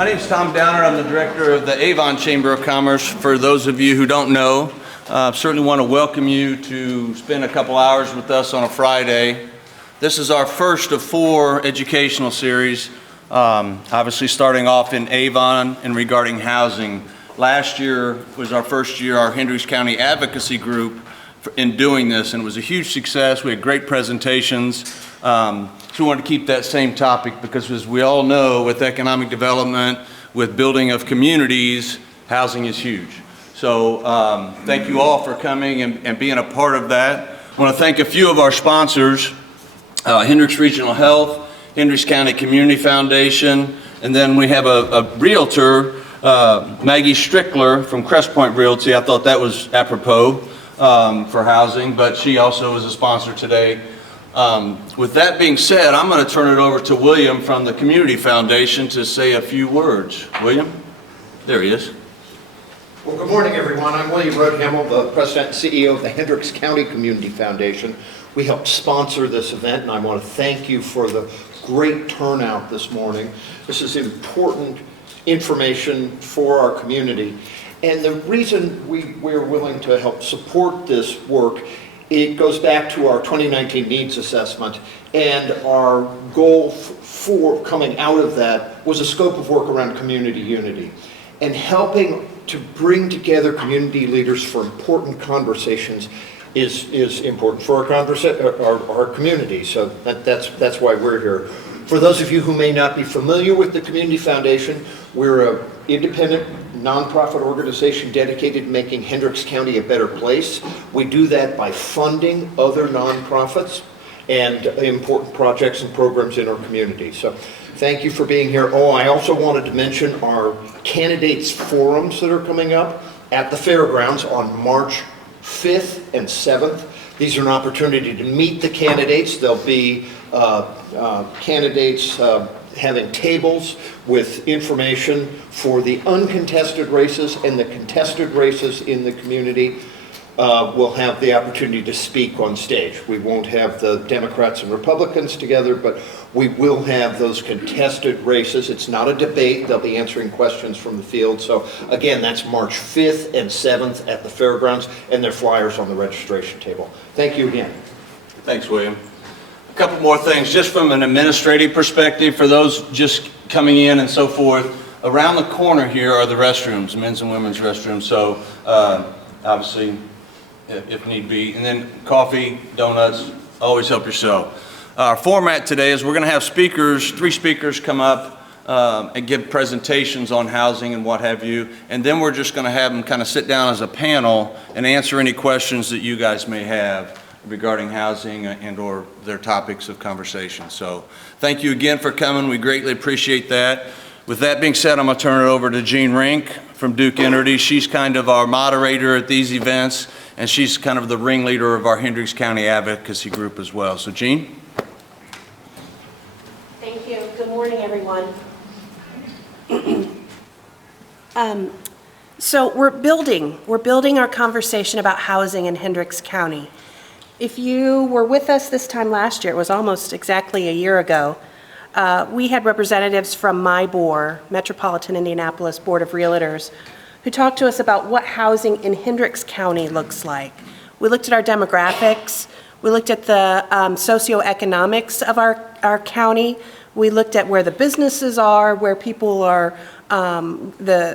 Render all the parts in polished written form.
My name is Tom Downer. I'm the director of the Avon Chamber of Commerce. For those of you who don't know, certainly want to welcome you to spend a couple hours with us on a Friday. This is our first of 4 educational series, obviously starting off in Avon and regarding housing. Last year was our first year, our Hendricks County Advocacy Group in doing this, and it was a huge success. We had great presentations. So we want to keep that same topic because, as we all know, with economic development, with building of communities, housing is huge. So thank you all for coming and being a part of that. I want to thank a few of our sponsors, Hendricks Regional Health, Hendricks County Community Foundation, and then we have a realtor, Maggie Strickler from Crest Point Realty. I thought that was apropos for housing, but she also is a sponsor today. With that being said, I'm going to turn it over to William from the Community Foundation to say a few words. William? There he is. Well, good morning, everyone. I'm William Roadhamel, the President and CEO of the Hendricks County Community Foundation. We helped sponsor this event, and I want to thank you for the great turnout this morning. This is important information for our community. And the reason we're willing to help support this work, it goes back to our 2019 needs assessment, and our goal for coming out of that was a scope of work around community unity and helping to bring together community leaders for important conversations is important for our community. So that's why we're here. For those of you who may not be familiar with the Community Foundation, we're an independent nonprofit organization dedicated to making Hendricks County a better place. We do that by funding other nonprofits and important projects and programs in our community. So thank you for being here. Oh, I also wanted to mention our candidates forums that are coming up at the fairgrounds on March 5th and 7th. These are an opportunity to meet the candidates. There'll be candidates having tables with information for the uncontested races and the contested races in the community. We'll have the opportunity to speak on stage. We won't have the Democrats and Republicans together, but we will have those contested races. It's not a debate. They'll be answering questions from the field. So again, that's March 5th and 7th at the fairgrounds, and there are flyers on the registration table. Thank you again. Thanks, William. A couple more things, just from an administrative perspective, for those just coming in and so forth. Around the corner here are the restrooms, men's and women's restrooms. So obviously, if need be, and then coffee, donuts, always help yourself. Our format today is we're going to have speakers, 3 speakers come up and give presentations on housing and what have you, and then we're just going to have them kind of sit down as a panel and answer any questions that you guys may have regarding housing and or their topics of conversation. So thank you again for coming. We greatly appreciate that. With that being said, I'm going to turn it over to Jean Rink from Duke Energy. She's kind of our moderator at these events, and she's kind of the ringleader of our Hendricks County Advocacy Group as well. So Jean? Thank you. Good morning, everyone. So we're building our conversation about housing in Hendricks County. If you were with us this time last year, it was almost exactly a year ago, we had representatives from MIBOR, Metropolitan Indianapolis Board of Realtors, who talked to us about what housing in Hendricks County looks like. We looked at our demographics, we looked at the socioeconomics of our county, we looked at where the businesses are, where people are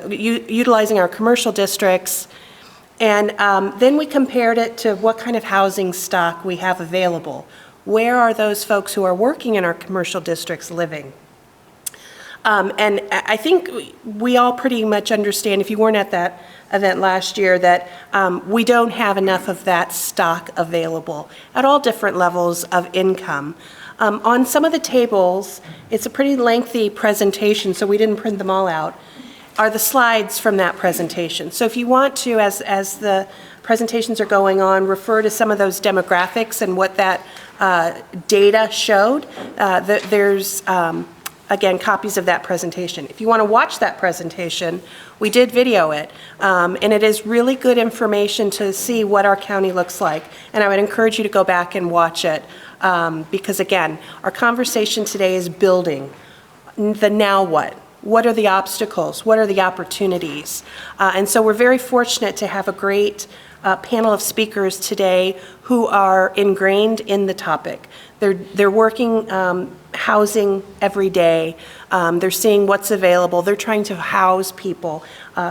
utilizing our commercial districts, and then we compared it to what kind of housing stock we have available. Where are those folks who are working in our commercial districts living? And I think we all pretty much understand, if you weren't at that event last year, that we don't have enough of that stock available at all different levels of income. On some of the tables, it's a pretty lengthy presentation, so we didn't print them all out, are the slides from that presentation. So if you want to, as the presentations are going on, refer to some of those demographics and what that data showed. There's, again, copies of that presentation. If you want to watch that presentation, we did video it, and it is really good information to see what our county looks like. And I would encourage you to go back and watch it, because again, our conversation today is building the now what. What are the obstacles? What are the opportunities? And so we're very fortunate to have a great panel of speakers today who are ingrained in the topic. They're working housing every day. They're seeing what's available. They're trying to house people,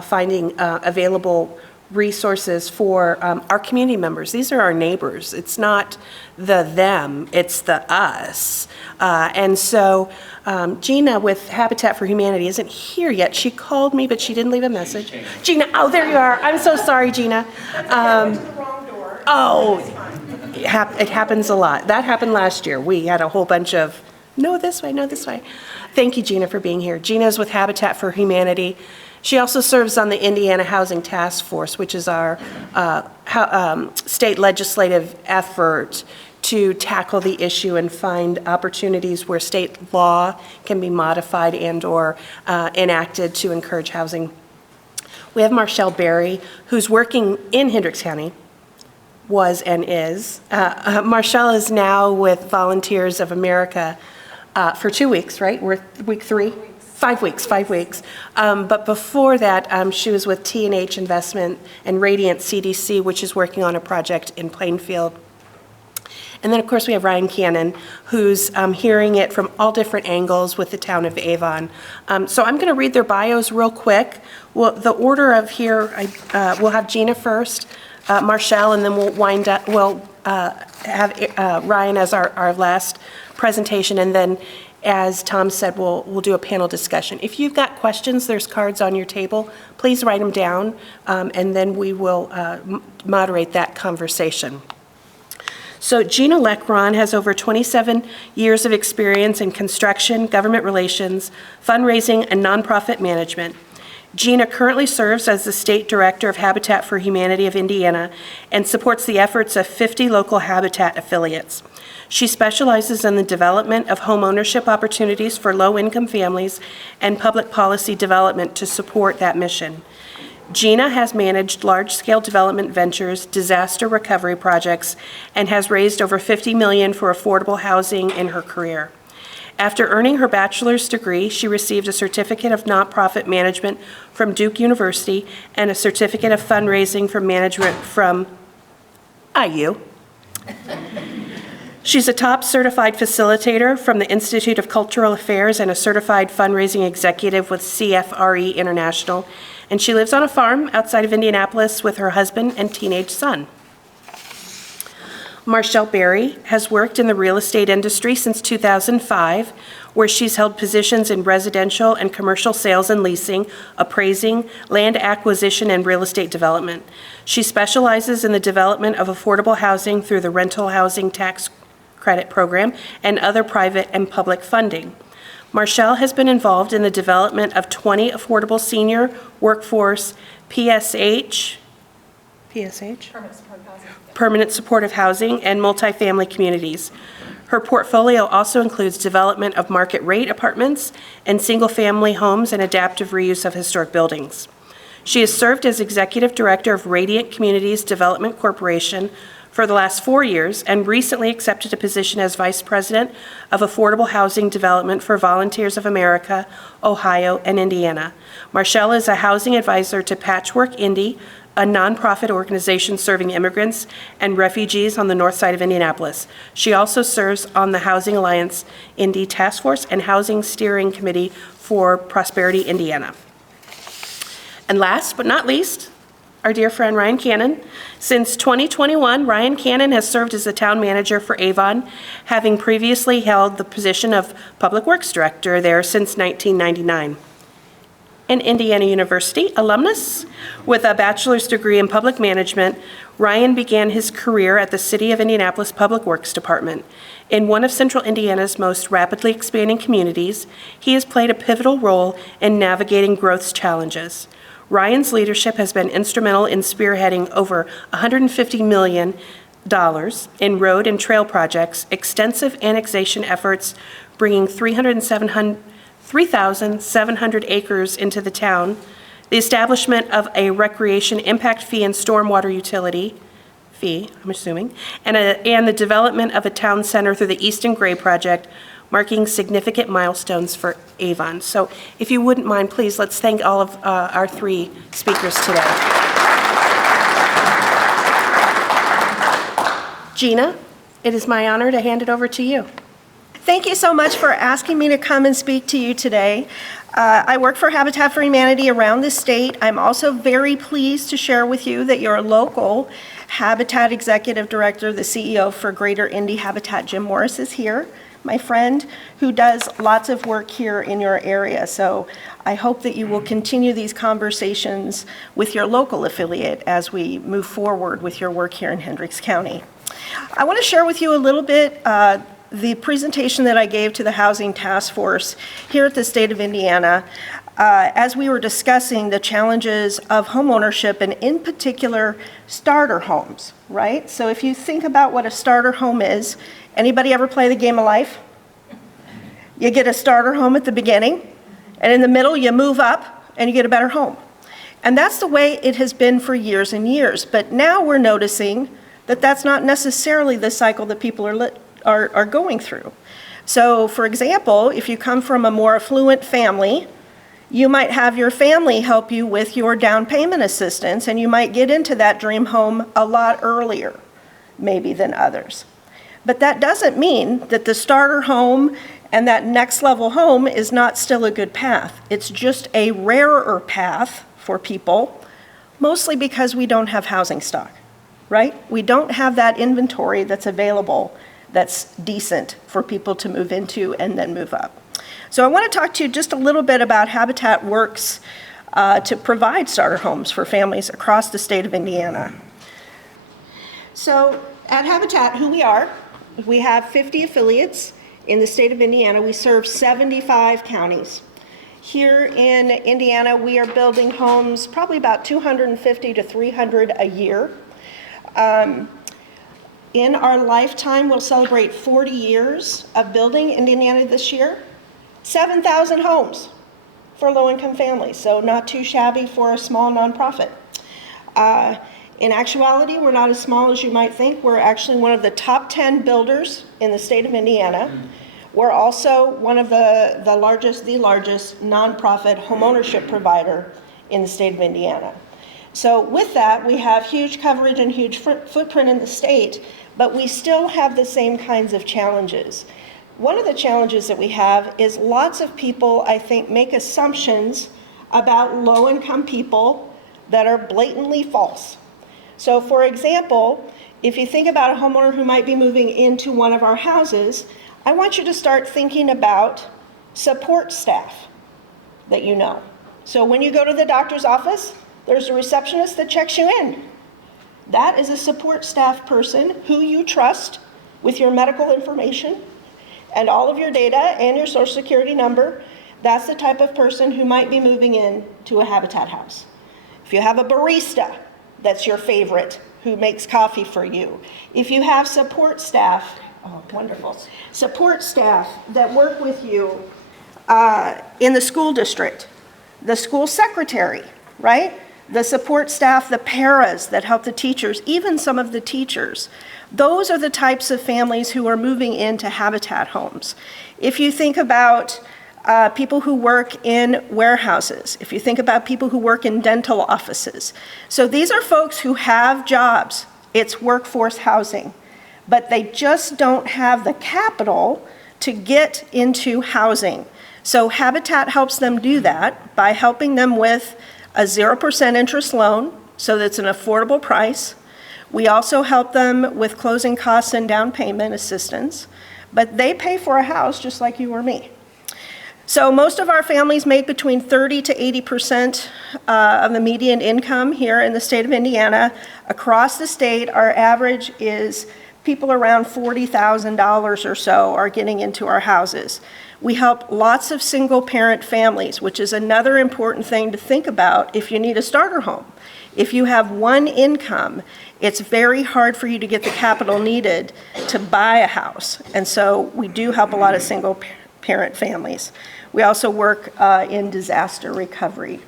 finding available resources for our community members. These are our neighbors. It's not the them, it's the us. And so Gina with Habitat for Humanity isn't here yet. She called me, but she didn't leave a message. Gina, oh, there you are. I'm so sorry, Gina. Oh, it happens a lot. That happened last year. We had a whole bunch of, no, this way, no, this way. Thank you, Gina, for being here. Gina's with Habitat for Humanity. She also serves on the Indiana Housing Task Force, which is our state legislative effort to tackle the issue and find opportunities where state law can be modified and/or enacted to encourage housing. We have Marshall Berry, who's working in Hendricks County, was and is. Marshall is now with Volunteers of America for 2 weeks, right? We're week 3? 5 weeks, 5 weeks. But before that, she was with T&H Investment and Radiant CDC, which is working on a project in Plainfield. And then, of course, we have Ryan Cannon, who's hearing it from all different angles with the town of Avon. So I'm going to read their bios real quick. Well, the order of here, we'll have Gina first, Marshall, and then we'll have Ryan as our last presentation, and then, as Tom said, we'll do a panel discussion. If you've got questions, there's cards on your table. Please write them down, and then we will moderate that conversation. So Gina Lecron has over 27 years of experience in construction, government relations, fundraising, and nonprofit management. Gina currently serves as the State Director of Habitat for Humanity of Indiana and supports the efforts of 50 local Habitat affiliates. She specializes in the development of home ownership opportunities for low-income families and public policy development to support that mission. Gina has managed large-scale development ventures, disaster recovery projects, and has raised over $50 million for affordable housing in her career. After earning her bachelor's degree, she received a certificate of nonprofit management from Duke University and a certificate of fundraising for management from IU. She's a top certified facilitator from the Institute of Cultural Affairs and a certified fundraising executive with CFRE International, and she lives on a farm outside of Indianapolis with her husband and teenage son. Marshall Berry has worked in the real estate industry since 2005, where she's held positions in residential and commercial sales and leasing, appraising, land acquisition, and real estate development. She specializes in the development of affordable housing through the rental housing tax credit program and other private and public funding. Marshall has been involved in the development of 20 affordable senior workforce PSH? Permanent supportive housing and multifamily communities. Her portfolio also includes development of market rate apartments and single-family homes and adaptive reuse of historic buildings. She has served as Executive Director of Radiant Communities Development Corporation for the last 4 years and recently accepted a position as Vice President of Affordable Housing Development for Volunteers of America, Ohio, and Indiana. Marshall is a housing advisor to Patchwork Indy, a nonprofit organization serving immigrants and refugees on the north side of Indianapolis. She also serves on the Housing Alliance Indy Task Force and Housing Steering Committee for Prosperity, Indiana. And last but not least, our dear friend Ryan Cannon. Since 2021, Ryan Cannon has served as the town manager for Avon, having previously held the position of Public Works Director there since 1999. An Indiana University alumnus with a bachelor's degree in public management, Ryan began his career at the City of Indianapolis Public Works Department. In one of Central Indiana's most rapidly expanding communities, he has played a pivotal role in navigating growth's challenges. Ryan's leadership has been instrumental in spearheading over $150 million in road and trail projects, extensive annexation efforts, bringing 3,700 acres into the town, the establishment of a recreation impact fee and stormwater utility fee, I'm assuming, and the development of a town center through the East and Gray project, marking significant milestones for Avon. So if you wouldn't mind, please, let's thank all of our three speakers today. Gina, it is my honor to hand it over to you. Thank you so much for asking me to come and speak to you today. I work for Habitat for Humanity around the state. I'm also very pleased to share with you that your local Habitat Executive Director, the CEO for Greater Indy Habitat, Jim Morris, is here, my friend, who does lots of work here in your area. So I hope that you will continue these conversations with your local affiliate as we move forward with your work here in Hendricks County. I want to share with you a little bit the presentation that I gave to the Housing Task Force here at the state of Indiana as we were discussing the challenges of homeownership and in particular starter homes, right? So if you think about what a starter home is, anybody ever play the game of life? You get a starter home at the beginning, and in the middle you move up and you get a better home. And that's the way it has been for years and years. But now we're noticing that that's not necessarily the cycle that people are going through. So for example, if you come from a more affluent family, you might have your family help you with your down payment assistance, and you might get into that dream home a lot earlier, maybe than others. But that doesn't mean that the starter home and that next level home is not still a good path. It's just a rarer path for people, mostly because we don't have housing stock, right? We don't have that inventory that's available that's decent for people to move into and then move up. So I want to talk to you just a little bit about Habitat Works to provide starter homes for families across the state of Indiana. So at Habitat, who we are, we have 50 affiliates in the state of Indiana. We serve 75 counties. Here in Indiana, we are building homes probably about 250 to 300 a year. In our lifetime, we'll celebrate 40 years of building in Indiana this year. 7,000 homes for low-income families, so not too shabby for a small nonprofit. In actuality, we're not as small as you might think. We're actually one of the top 10 builders in the state of Indiana. We're also one of the largest nonprofit homeownership provider in the state of Indiana. So with that, we have huge coverage and huge footprint in the state, but we still have the same kinds of challenges. One of the challenges that we have is lots of people, I think, make assumptions about low-income people that are blatantly false. So for example, if you think about a homeowner who might be moving into one of our houses, I want you to start thinking about support staff that you know. So when you go to the doctor's office, there's a receptionist that checks you in. That is a support staff person who you trust with your medical information and all of your data and your social security number. That's the type of person who might be moving in to a Habitat house. If you have a barista, that's your favorite, who makes coffee for you. If you have support staff, oh, wonderful, support staff that work with you in the school district, the school secretary, right? The support staff, the paras that help the teachers, even some of the teachers. Those are the types of families who are moving into Habitat homes. If you think about people who work in warehouses, if you think about people who work in dental offices. So these are folks who have jobs. It's workforce housing, but they just don't have the capital to get into housing. So Habitat helps them do that by helping them with a 0% interest loan, so that it's an affordable price. We also help them with closing costs and down payment assistance, but they pay for a house just like you or me. So most of our families make between 30 to 80% of the median income here in the state of Indiana. Across the state, our average is people around $40,000 or so are getting into our houses. We help lots of single parent families, which is another important thing to think about if you need a starter home. If you have one income, it's very hard for you to get the capital needed to buy a house. And so we do help a lot of single parent families. We also work in disaster recovery.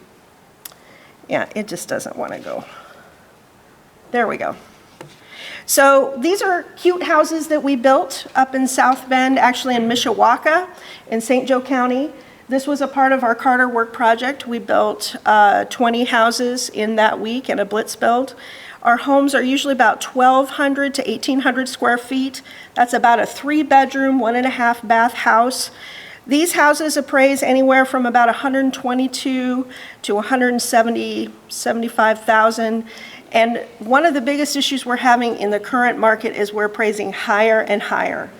Yeah, it just doesn't want to go. There we go. So these are cute houses that we built up in South Bend, actually in Mishawaka in St. Joe County. This was a part of our Carter Work project. We built 20 houses in that week in a blitz build. Our homes are usually about 1,200 to 1,800 square feet. That's about a 3-bedroom, 1.5 bath house. These houses appraise anywhere from about 122 to 170, 75,000. And one of the biggest issues we're having in the current market is we're appraising higher and higher.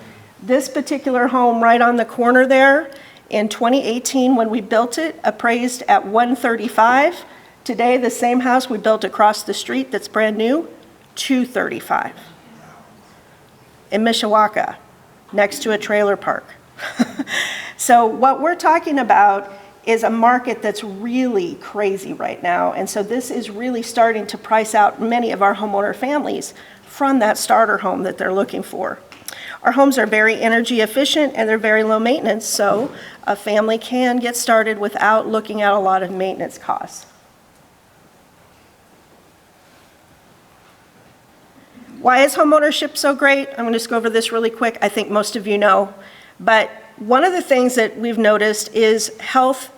This particular home right on the corner there, in 2018 when we built it, appraised at 135. Today, the same house we built across the street that's brand new, 235. In Mishawaka, next to a trailer park. So what we're talking about is a market that's really crazy right now. And so this is really starting to price out many of our homeowner families from that starter home that they're looking for. Our homes are very energy efficient and they're very low maintenance, so a family can get started without looking at a lot of maintenance costs. Why is homeownership so great? I'm going to just go over this really quick. I think most of you know. But one of the things that we've noticed is health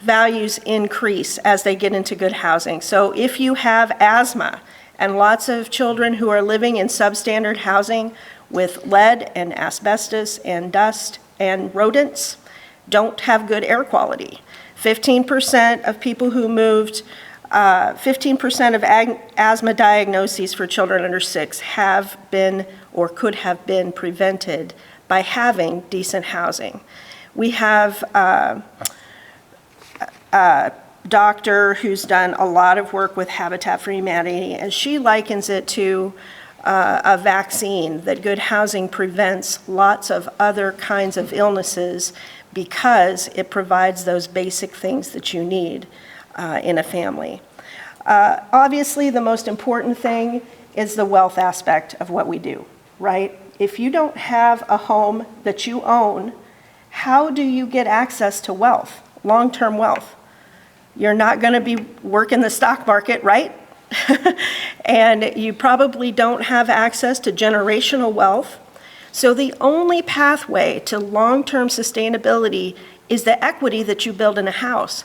values increase as they get into good housing. So if you have asthma and lots of children who are living in substandard housing with lead and asbestos and dust and rodents, don't have good air quality. 15% of people who moved 15% of asthma diagnoses for children under 6 have been or could have been prevented by having decent housing. We have a doctor who's done a lot of work with Habitat for Humanity, and she likens it to a vaccine, that good housing prevents lots of other kinds of illnesses because it provides those basic things that you need in a family. Obviously, the most important thing is the wealth aspect of what we do, right? If you don't have a home that you own, how do you get access to wealth, long-term wealth? You're not going to be working the stock market, right? And you probably don't have access to generational wealth. So the only pathway to long-term sustainability is the equity that you build in a house.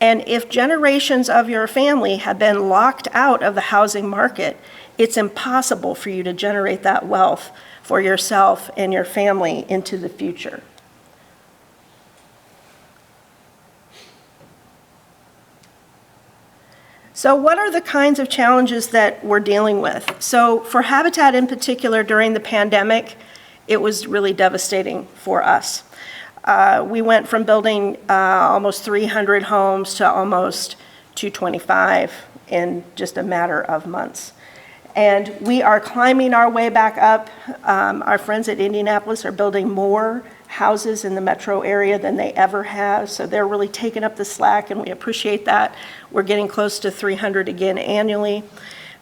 And if generations of your family have been locked out of the housing market, it's impossible for you to generate that wealth for yourself and your family into the future. So what are the kinds of challenges that we're dealing with? So for Habitat in particular, during the pandemic, it was really devastating for us. We went from building almost 300 homes to almost 225 in just a matter of months. And we are climbing our way back up. Our friends at Indianapolis are building more houses in the metro area than they ever have, so they're really taking up the slack, and we appreciate that. We're getting close to 300 again annually.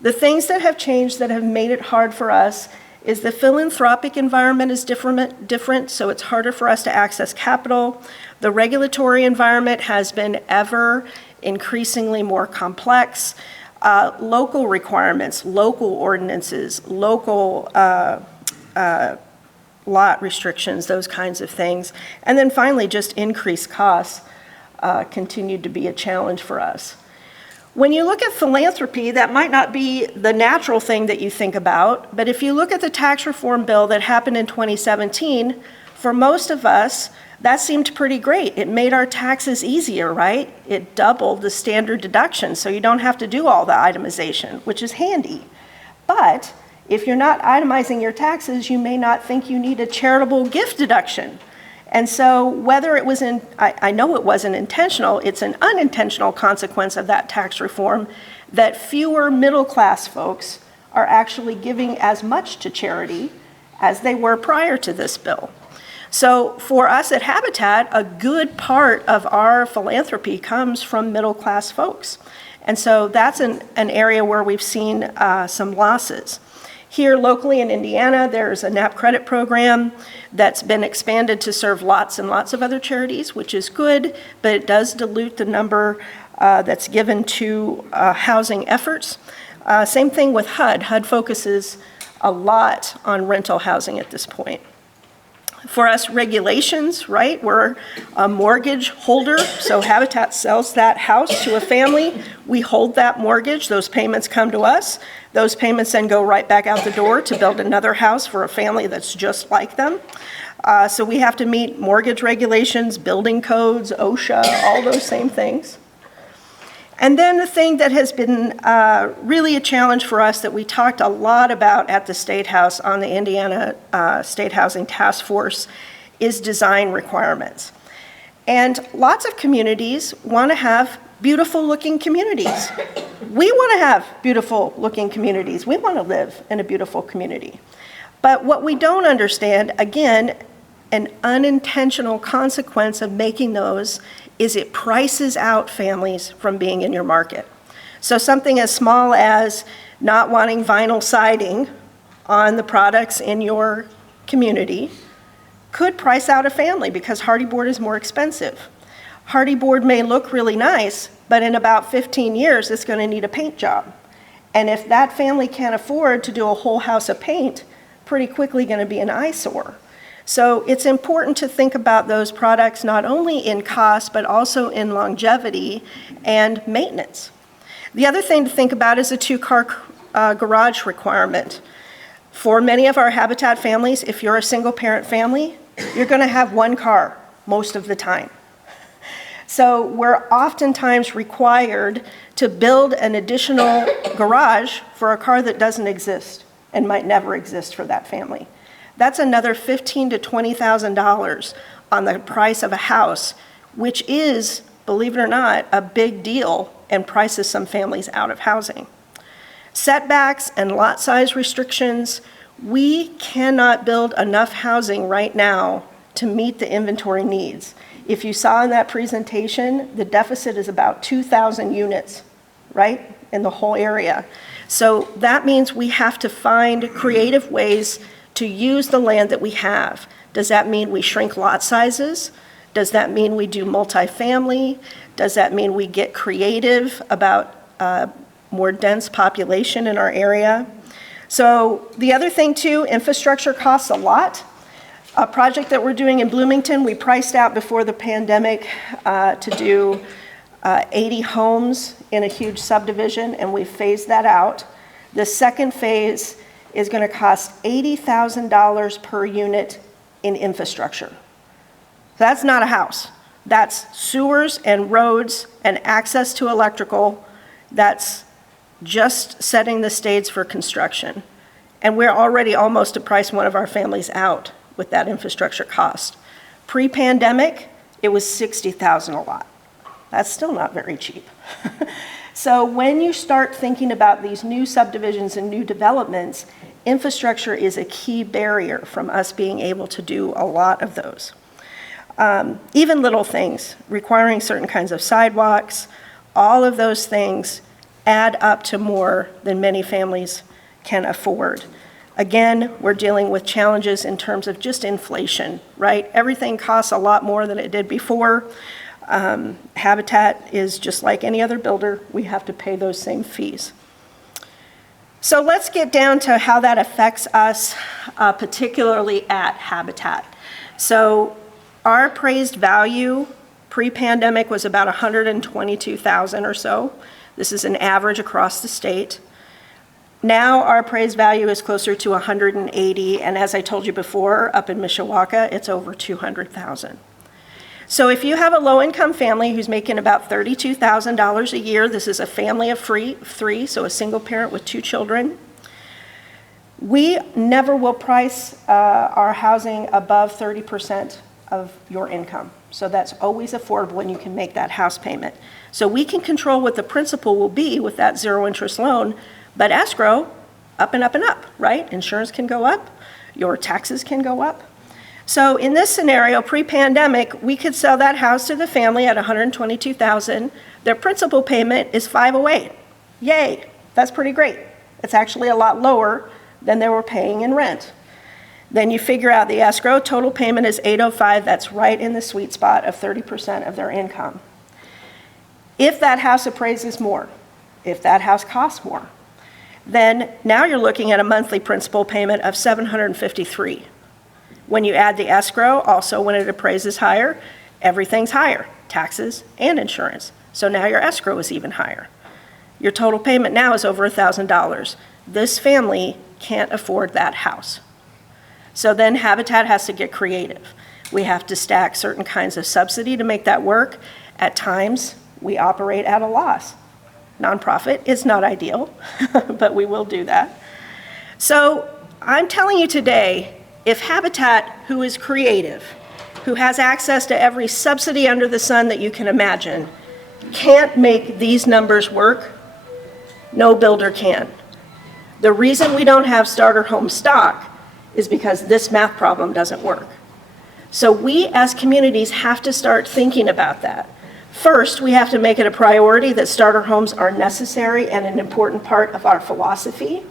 The things that have changed that have made it hard for us is the philanthropic environment is different, so it's harder for us to access capital. The regulatory environment has been ever increasingly more complex. Local requirements, local ordinances, local lot restrictions, those kinds of things. And then finally, just increased costs continued to be a challenge for us. When you look at philanthropy, that might not be the natural thing that you think about, but if you look at the tax reform bill that happened in 2017, for most of us, that seemed pretty great. It made our taxes easier, right? It doubled the standard deduction, so you don't have to do all the itemization, which is handy. But if you're not itemizing your taxes, you may not think you need a charitable gift deduction. And so whether it was I know it wasn't intentional, it's an unintentional consequence of that tax reform that fewer middle-class folks are actually giving as much to charity as they were prior to this bill. So for us at Habitat, a good part of our philanthropy comes from middle-class folks. And so that's an area where we've seen some losses. Here locally in Indiana, there's a NAP credit program that's been expanded to serve lots and lots of other charities, which is good, but it does dilute the number that's given to housing efforts. Same thing with HUD. HUD focuses a lot on rental housing at this point. For us, regulations, right? We're a mortgage holder, so Habitat sells that house to a family. We hold that mortgage. Those payments come to us. Those payments then go right back out the door to build another house for a family that's just like them. So we have to meet mortgage regulations, building codes, OSHA, all those same things. And then the thing that has been really a challenge for us that we talked a lot about at the State House on the Indiana State Housing Task Force is design requirements. And lots of communities want to have beautiful looking communities. We want to have beautiful looking communities. We want to live in a beautiful community. But what we don't understand, again, an unintentional consequence of making those is it prices out families from being in your market. So something as small as not wanting vinyl siding on the products in your community could price out a family because hardy board is more expensive. Hardy board may look really nice, but in about 15 years, it's going to need a paint job. And if that family can't afford to do a whole house of paint, pretty quickly going to be an eyesore. So it's important to think about those products not only in cost, but also in longevity and maintenance. The other thing to think about is a 2-car garage requirement. For many of our Habitat families, if you're a single-parent family, you're going to have 1 car most of the time. So we're oftentimes required to build an additional garage for a car that doesn't exist and might never exist for that family. That's another $15,000 to $20,000 on the price of a house, which is, believe it or not, a big deal and prices some families out of housing. Setbacks and lot size restrictions, we cannot build enough housing right now to meet the inventory needs. If you saw in that presentation, the deficit is about 2,000 units, right, in the whole area. So that means we have to find creative ways to use the land that we have. Does that mean we shrink lot sizes? Does that mean we do multifamily? Does that mean we get creative about more dense population in our area? So the other thing too, infrastructure costs a lot. A project that we're doing in Bloomington, we priced out before the pandemic to do 80 homes in a huge subdivision, and we phased that out. The second phase is going to cost $80,000 per unit in infrastructure. That's not a house. That's sewers and roads and access to electrical. That's just setting the stage for construction. And we're already almost to price one of our families out with that infrastructure cost. Pre-pandemic, it was $60,000 a lot. That's still not very cheap. So when you start thinking about these new subdivisions and new developments, infrastructure is a key barrier from us being able to do a lot of those. Even little things, requiring certain kinds of sidewalks, all of those things add up to more than many families can afford. Again, we're dealing with challenges in terms of just inflation, right? Everything costs a lot more than it did before. Habitat is just like any other builder. We have to pay those same fees. So let's get down to how that affects us, particularly at Habitat. So our appraised value pre-pandemic was about $122,000 or so. This is an average across the state. Now our appraised value is closer to 180, and as I told you before, up in Mishawaka, it's over 200,000. So if you have a low-income family who's making about $32,000 a year, this is a family of three, so a single parent with 2 children, we never will price our housing above 30% of your income. So that's always affordable and you can make that house payment. So we can control what the principal will be with that zero interest loan, but escrow, up and up and up, right? Insurance can go up, your taxes can go up. So in this scenario, pre-pandemic, we could sell that house to the family at $122,000. Their principal payment is $508. Yay, that's pretty great. It's actually a lot lower than they were paying in rent. Then you figure out the escrow, total payment is $805. That's right in the sweet spot of 30% of their income. If that house appraises more, if that house costs more, then now you're looking at a monthly principal payment of $753. When you add the escrow, also when it appraises higher, everything's higher, taxes and insurance. So now your escrow is even higher. Your total payment now is over $1,000. This family can't afford that house. So then Habitat has to get creative. We have to stack certain kinds of subsidy to make that work. At times, we operate at a loss. Nonprofit is not ideal, but we will do that. So I'm telling you today, if Habitat, who is creative, who has access to every subsidy under the sun that you can imagine, can't make these numbers work, no builder can. The reason we don't have starter home stock is because this math problem doesn't work. So we as communities have to start thinking about that. First, we have to make it a priority that starter homes are necessary and an important part of our philosophy.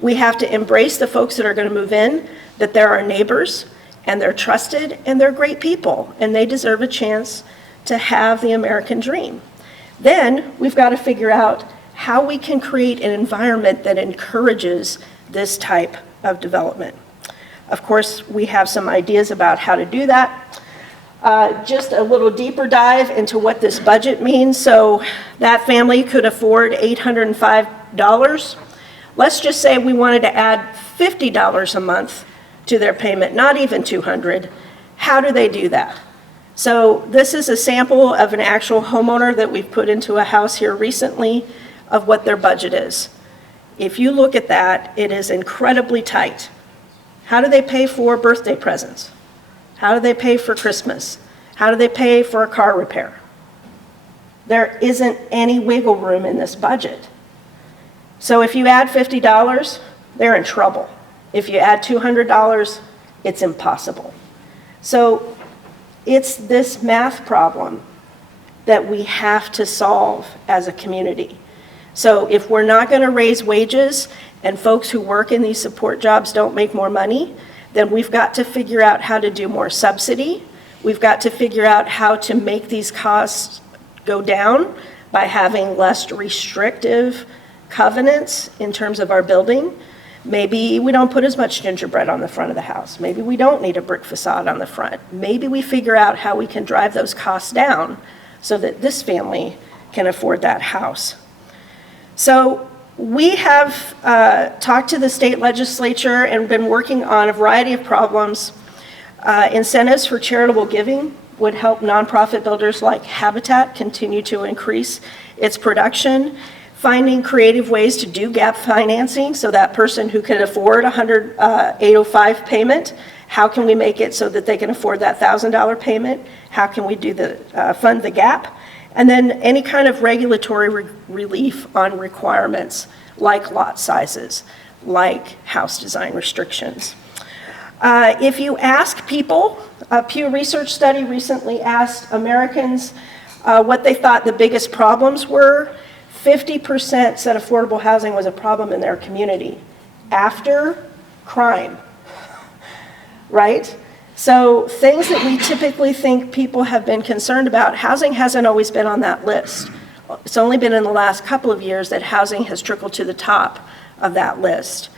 We have to embrace the folks that are going to move in, that they're our neighbors, and they're trusted, and they're great people, and they deserve a chance to have the American dream. Then, we've got to figure out how we can create an environment that encourages this type of development. Of course, we have some ideas about how to do that. Just a little deeper dive into what this budget means. So that family could afford $805. Let's just say we wanted to add $50 a month to their payment, not even $200. How do they do that? So this is a sample of an actual homeowner that we've put into a house here recently of what their budget is. If you look at that, it is incredibly tight. How do they pay for birthday presents? How do they pay for Christmas? How do they pay for a car repair? There isn't any wiggle room in this budget. So if you add $50, they're in trouble. If you add $200, it's impossible. So it's this math problem that we have to solve as a community. So if we're not going to raise wages and folks who work in these support jobs don't make more money, then we've got to figure out how to do more subsidy. We've got to figure out how to make these costs go down by having less restrictive covenants in terms of our building. Maybe we don't put as much gingerbread on the front of the house. Maybe we don't need a brick facade on the front. Maybe we figure out how we can drive those costs down so that this family can afford that house. So we have talked to the state legislature and been working on a variety of problems. Incentives for charitable giving would help nonprofit builders like Habitat continue to increase its production. Finding creative ways to do gap financing, so that person who can afford $805 payment, how can we make it so that they can afford that $1,000 payment? How can we do fund the gap? And then any kind of regulatory relief on requirements like lot sizes, like house design restrictions. If you ask people, a Pew Research study recently asked Americans what they thought the biggest problems were. 50% said affordable housing was a problem in their community after crime, right? So things that we typically think people have been concerned about, housing hasn't always been on that list. It's only been in the last couple of years that housing has trickled to the top of that list.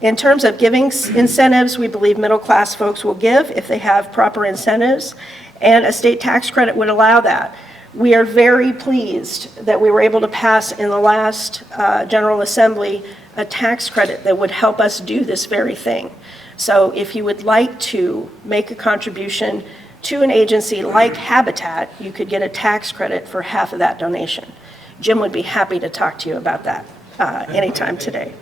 In terms of giving incentives, we believe middle-class folks will give if they have proper incentives, and a state tax credit would allow that. We are very pleased that we were able to pass in the last General Assembly a tax credit that would help us do this very thing. So if you would like to make a contribution to an agency like Habitat, you could get a tax credit for half of that donation. Jim would be happy to talk to you about that anytime today.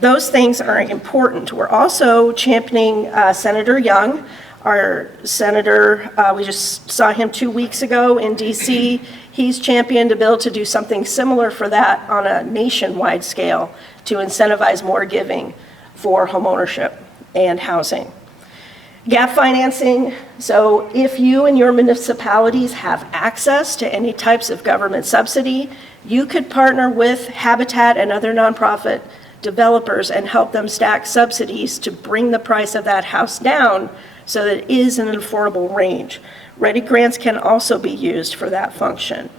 Those things are important. We're also championing Senator Young. Our senator, we just saw him 2 weeks ago in DC. He's championed a bill to do something similar for that on a nationwide scale to incentivize more giving for homeownership and housing. Gap financing, so if you and your municipalities have access to any types of government subsidy, you could partner with Habitat and other nonprofit developers and help them stack subsidies to bring the price of that house down so that it is in an affordable range. Ready grants can also be used for that function.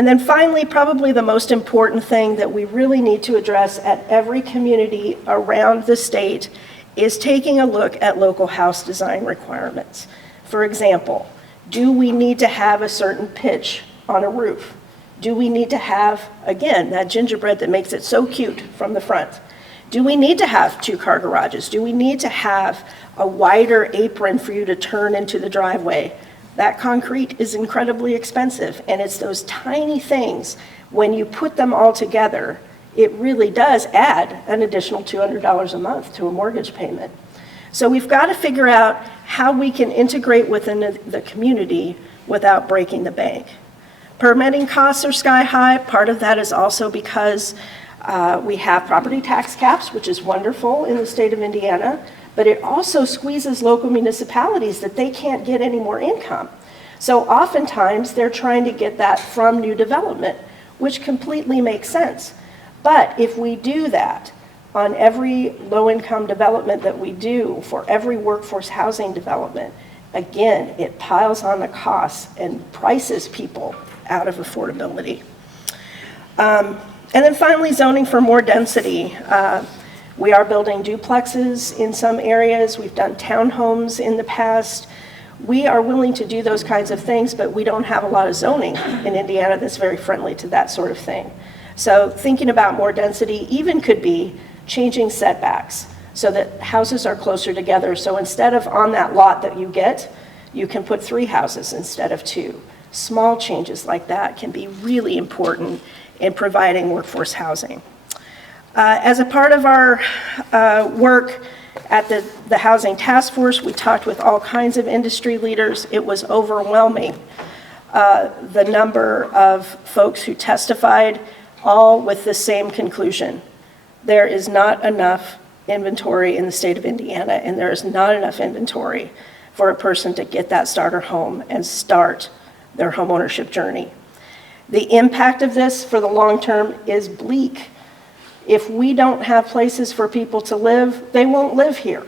And then finally, probably the most important thing that we really need to address at every community around the state is taking a look at local house design requirements. For example, do we need to have a certain pitch on a roof? Do we need to have, again, that gingerbread that makes it so cute from the front? Do we need to have two-car garages? Do we need to have a wider apron for you to turn into the driveway? That concrete is incredibly expensive, and it's those tiny things, when you put them all together, it really does add an additional $200 a month to a mortgage payment. So we've got to figure out how we can integrate within the community without breaking the bank. Permitting costs are sky high. Part of that is also because we have property tax caps, which is wonderful in the state of Indiana, but it also squeezes local municipalities that they can't get any more income. So oftentimes they're trying to get that from new development, which completely makes sense. But if we do that on every low-income development that we do, for every workforce housing development, again, it piles on the costs and prices people out of affordability. And then finally, zoning for more density. We are building duplexes in some areas. We've done townhomes in the past. We are willing to do those kinds of things, but we don't have a lot of zoning in Indiana that's very friendly to that sort of thing. So thinking about more density even could be changing setbacks so that houses are closer together. So instead of on that lot that you get, you can put 3 houses instead of 2. Small changes like that can be really important in providing workforce housing. As a part of our work at the Housing Task Force, we talked with all kinds of industry leaders. It was overwhelming, the number of folks who testified, all with the same conclusion. There is not enough inventory in the state of Indiana, and there is not enough inventory for a person to get that starter home and start their homeownership journey. The impact of this for the long term is bleak. If we don't have places for people to live, they won't live here.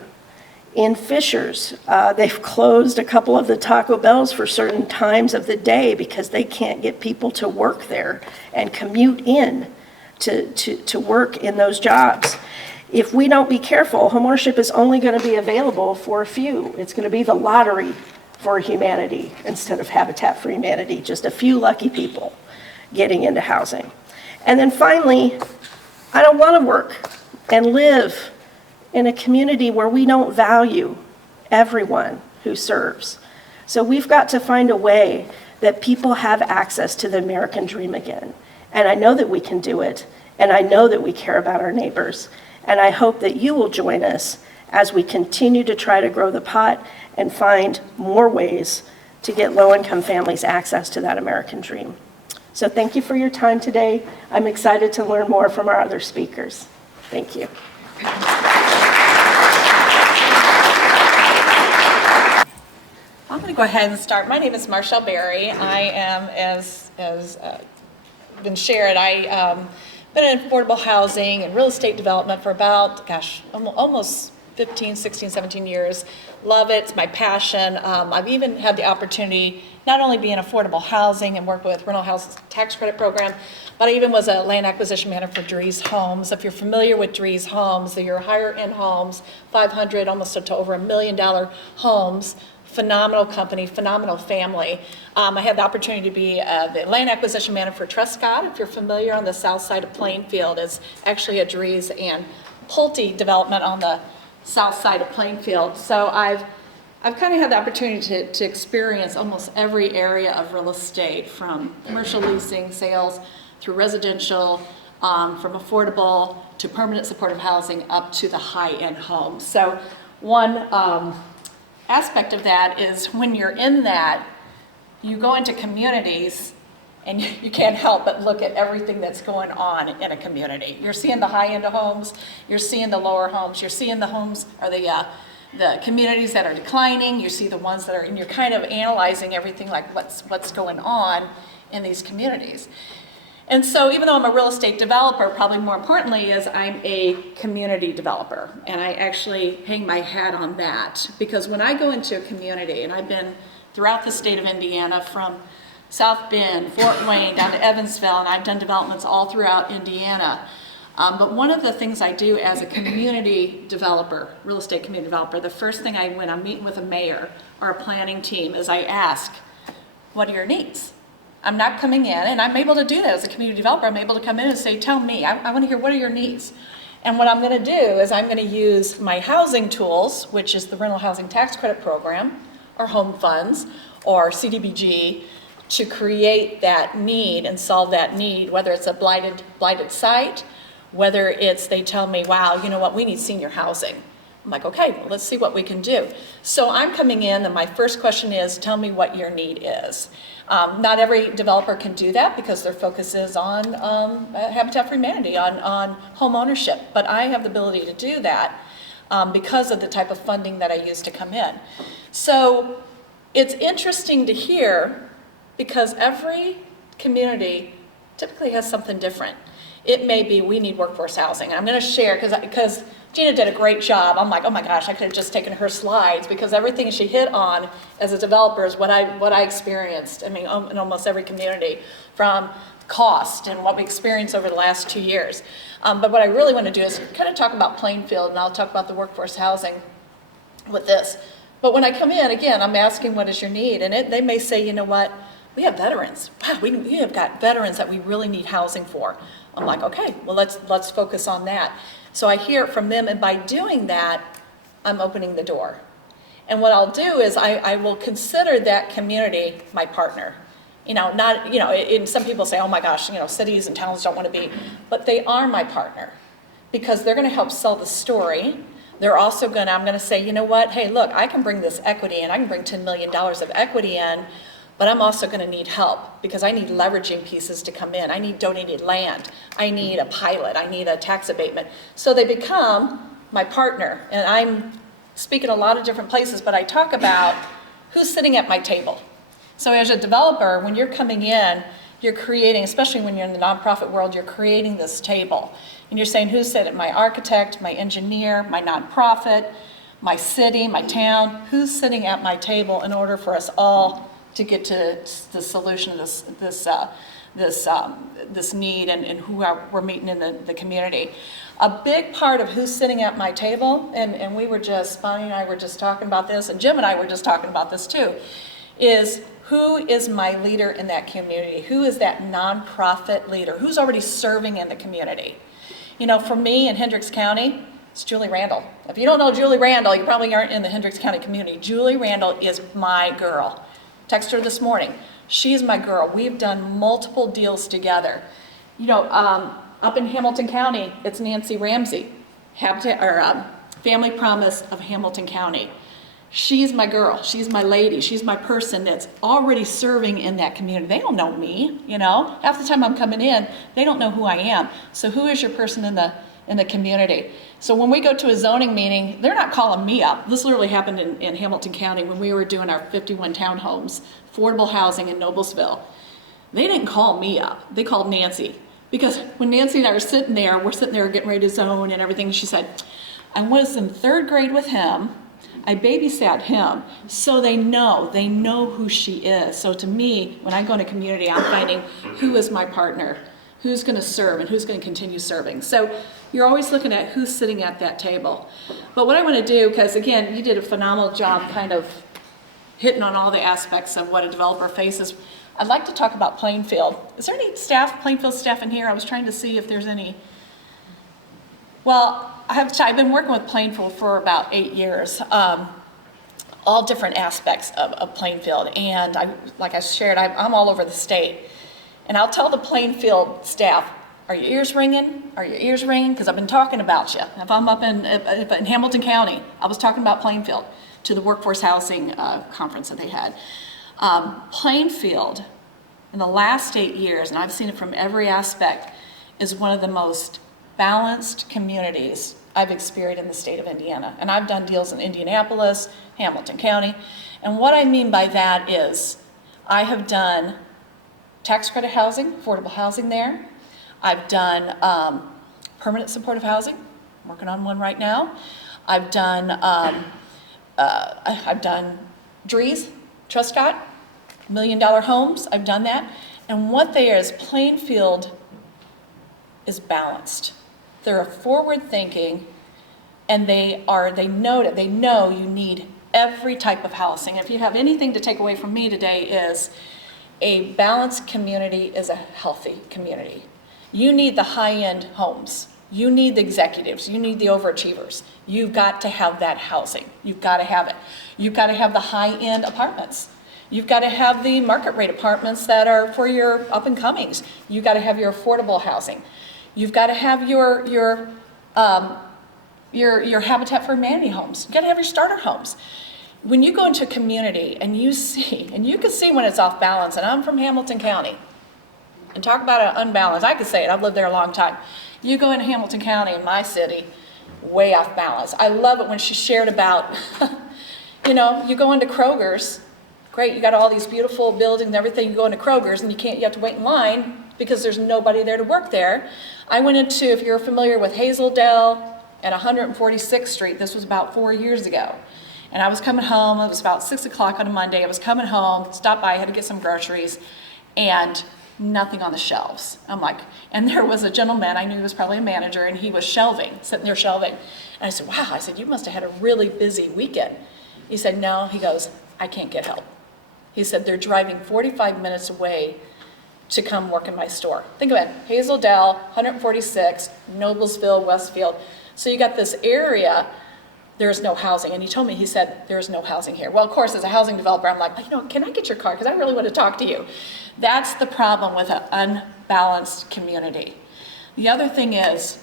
In Fishers, they've closed a couple of the Taco Bells for certain times of the day because they can't get people to work there and commute in to work in those jobs. If we don't be careful, homeownership is only going to be available for a few. It's going to be the lottery for humanity instead of Habitat for Humanity, just a few lucky people getting into housing. And then finally, I don't want to work and live in a community where we don't value everyone who serves. So we've got to find a way that people have access to the American dream again. And I know that we can do it, and I know that we care about our neighbors. And I hope that you will join us as we continue to try to grow the pot and find more ways to get low-income families access to that American dream. So thank you for your time today. I'm excited to learn more from our other speakers. Thank you. I'm going to go ahead and start. My name is Marshall Berry. I am, as been shared, I've been in affordable housing and real estate development for about, almost 15, 16, 17 years. Love it. It's my passion. I've even had the opportunity not only be in affordable housing and work with rental house tax credit program, but I even was a land acquisition manager for Drees Homes. If you're familiar with Drees Homes, they're your higher end homes, 500, almost up to over $1 million homes. Phenomenal company, phenomenal family. I had the opportunity to be the land acquisition manager for Trescott. If you're familiar, on the south side of Plainfield, is actually a Drees and Pulte development on the south side of Plainfield. So I've kind of had the opportunity to experience almost every area of real estate, from commercial leasing, sales, through residential, from affordable to permanent supportive housing up to the high-end homes. So one aspect of that is when you're in that, you go into communities and you can't help but look at everything that's going on in a community. You're seeing the high-end homes, you're seeing the lower homes, you're seeing the homes or the communities that are declining, you see the ones that are, and you're kind of analyzing everything like what's going on in these communities. And so even though I'm a real estate developer, probably more importantly is I'm a community developer. And I actually hang my hat on that, because when I go into a community, and I've been throughout the state of Indiana from South Bend, Fort Wayne, down to Evansville, and I've done developments all throughout Indiana. But one of the things I do as a community developer, real estate community developer, the first thing when I'm meeting with a mayor or a planning team is I ask, what are your needs? I'm not coming in, and I'm able to do that as a community developer. I'm able to come in and say, tell me, I want to hear, what are your needs? And what I'm going to do is I'm going to use my housing tools, which is the rental housing tax credit program, or home funds, or CDBG, to create that need and solve that need, whether it's a blighted site, whether it's they tell me, wow, you know what, we need senior housing. I'm like, okay, well, let's see what we can do. So I'm coming in, and my first question is, tell me what your need is. Not every developer can do that because their focus is on Habitat for Humanity, on home ownership. But I have the ability to do that because of the type of funding that I use to come in. So it's interesting to hear because every community typically has something different. It may be, we need workforce housing. And I'm going to share, because Gina did a great job. I'm like, oh my gosh, I could have just taken her slides, because everything she hit on as a developer is what I experienced. I mean, in almost every community, from cost and what we experienced over the last 2 years. But what I really want to do is kind of talk about Plainfield, and I'll talk about the workforce housing with this. But when I come in, again, I'm asking, what is your need? And they may say, you know what, we have veterans. Wow, we have got veterans that we really need housing for. I'm like, okay, well, let's focus on that. So I hear it from them, and by doing that, I'm opening the door. And what I'll do is I will consider that community my partner. And some people say, oh my gosh, cities and towns don't want to be, but they are my partner because they're going to help sell the story. They're also I'm going to say, you know what, hey, look, I can bring this equity in, I can bring $10 million of equity in, but I'm also going to need help because I need leveraging pieces to come in. I need donated land. I need a pilot. I need a tax abatement. So they become my partner. And I'm speaking a lot of different places, but I talk about who's sitting at my table. So as a developer, when you're coming in, you're creating, especially when you're in the nonprofit world, you're creating this table. And you're saying, who's sitting? My architect, my engineer, my nonprofit, my city, my town. Who's sitting at my table in order for us all to get to the solution of this need and who we're meeting in the community. A big part of who's sitting at my table, and Bonnie and I were just talking about this, and Jim and I were just talking about this too, is who is my leader in that community? Who is that nonprofit leader? Who's already serving in the community? For me in Hendricks County, it's Julie Randall. If you don't know Julie Randall, you probably aren't in the Hendricks County community. Julie Randall is my girl. Texted her this morning. She's my girl. We've done multiple deals together. Up in Hamilton County, it's Nancy Ramsey, Family Promise of Hamilton County. She's my girl. She's my lady. She's my person that's already serving in that community. They don't know me, Half the time I'm coming in, they don't know who I am. So who is your person in the community? So when we go to a zoning meeting, they're not calling me up. This literally happened in Hamilton County when we were doing our 51 townhomes, affordable housing in Noblesville. They didn't call me up. They called Nancy. Because when Nancy and I were sitting there, we're sitting there getting ready to zone and everything, she said, I was in 3rd grade with him. I babysat him. So they know who she is. So to me, when I go in a community, I'm finding who is my partner, who's going to serve and who's going to continue serving. So you're always looking at who's sitting at that table. But what I want to do, because again, you did a phenomenal job kind of hitting on all the aspects of what a developer faces. I'd like to talk about Plainfield. Is there any Plainfield staff in here? I was trying to see if there's any. Well, I've been working with Plainfield for about 8 years. All different aspects of Plainfield. And like I shared, I'm all over the state. And I'll tell the Plainfield staff, are your ears ringing? Are your ears ringing? Because I've been talking about you. If I'm up in Hamilton County, I was talking about Plainfield to the workforce housing conference that they had. Plainfield, in the last 8 years, and I've seen it from every aspect, is one of the most balanced communities I've experienced in the state of Indiana. And I've done deals in Indianapolis, Hamilton County. And what I mean by that is I have done tax credit housing, affordable housing there. I've done permanent supportive housing. I'm working on one right now. I've done DREES, Truscott, $1 million homes, I've done that. And what they are is Plainfield is balanced. They're forward-thinking, and they know you need every type of housing. If you have anything to take away from me today is a balanced community is a healthy community. You need the high-end homes. You need the executives. You need the overachievers. You've got to have that housing. You've got to have it. You've got to have the high-end apartments. You've got to have the market rate apartments that are for your up-and-comings. You've got to have your affordable housing. You've got to have your Habitat for Humanity homes. You've got to have your starter homes. When you go into a community and you see, and you can see when it's off balance, and I'm from Hamilton County, and talk about an unbalance, I could say it, I've lived there a long time. You go into Hamilton County, in my city, way off balance. I love it when she shared about, you go into Kroger's, great, you got all these beautiful buildings and everything, you go into Kroger's and you have to wait in line because there's nobody there to work there. I went into, if you're familiar with Hazeldale at 146th Street, this was about 4 years ago. And I was coming home, it was about 6 o'clock on a Monday, I was coming home, stopped by, I had to get some groceries, and nothing on the shelves. I'm like, and there was a gentleman, I knew he was probably a manager, and he was sitting there shelving. And I said, wow, I said, you must have had a really busy weekend. He said, no, he goes, I can't get help. He said, they're driving 45 minutes away to come work in my store. Think of it, Hazeldale, 146, Noblesville, Westfield. So you got this area, there's no housing. And he told me, he said, there's no housing here. Well, of course, as a housing developer, I'm like, can I get your car? Because I really want to talk to you. That's the problem with an unbalanced community. The other thing is,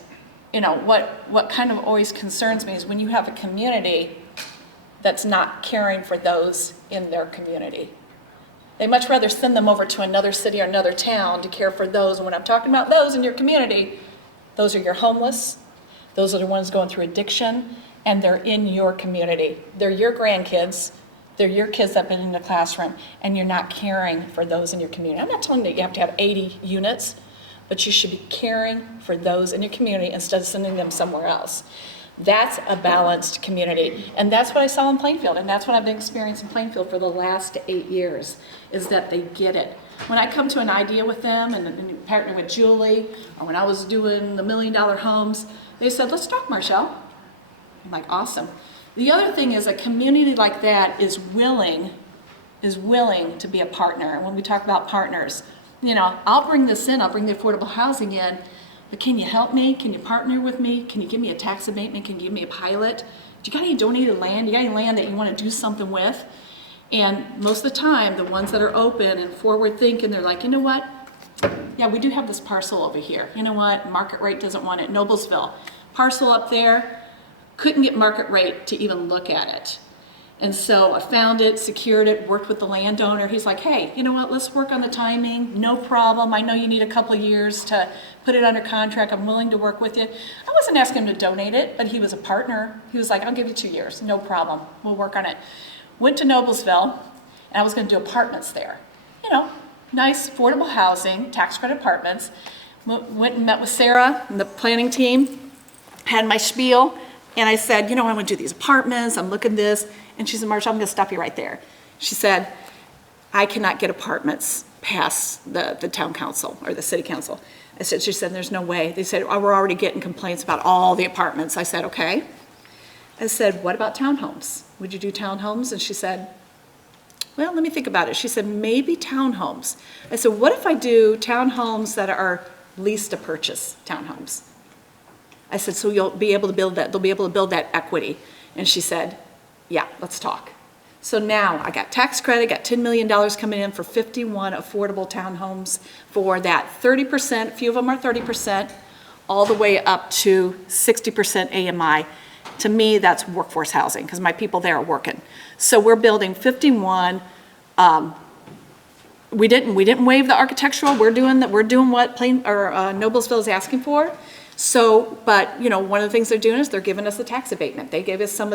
what kind of always concerns me is when you have a community that's not caring for those in their community. They much rather send them over to another city or another town to care for those. And when I'm talking about those in your community, those are your homeless, those are the ones going through addiction, and they're in your community. They're your grandkids, they're your kids that have been in the classroom, and you're not caring for those in your community. I'm not telling you that you have to have 80 units, but you should be caring for those in your community instead of sending them somewhere else. That's a balanced community. And that's what I saw in Plainfield, and that's what I've been experiencing in Plainfield for the last 8 years, is that they get it. When I come to an idea with them and partner with Julie, or when I was doing the $1 million homes, they said, let's talk, Marshall. I'm like, awesome. The other thing is a community like that is willing to be a partner. And when we talk about partners, I'll bring this in, I'll bring the affordable housing in, but can you help me? Can you partner with me? Can you give me a tax abatement? Can you give me a pilot? Do you got any donated land? You got any land that you want to do something with? And most of the time, the ones that are open and forward thinking, they're like, you know what? Yeah, we do have this parcel over here. You know what? Market rate doesn't want it. Noblesville, parcel up there, couldn't get market rate to even look at it. And so I found it, secured it, worked with the landowner. He's like, hey, you know what, let's work on the timing, no problem. I know you need a couple of years to put it under contract. I'm willing to work with you. I wasn't asking him to donate it, but he was a partner. He was like, I'll give you 2 years, no problem. We'll work on it. Went to Noblesville, and I was gonna do apartments there. Nice, affordable housing, tax credit apartments. Went and met with Sarah and the planning team, had my spiel, and I said, I want to do these apartments, I'm looking at this. And she said, Marsha, I'm going to stop you right there. She said, I cannot get apartments past the town council or the city council. She said, there's no way. They said, oh, we're already getting complaints about all the apartments. I said, okay. I said, what about townhomes? Would you do townhomes? And she said, well, let me think about it. She said, maybe townhomes. I said, what if I do townhomes that are lease to purchase townhomes? I said, so you'll be able to build that, they'll be able to build that equity. And she said, yeah, let's talk. So now I got tax credit, got $10 million coming in for 51 affordable townhomes for that 30%, a few of them are 30%, all the way up to 60% AMI. To me, that's workforce housing because my people there are working. So we're building 51. We didn't waive the architectural. We're doing what Noblesville is asking for. So, but one of the things they're doing is they're giving us the tax abatement. They gave us some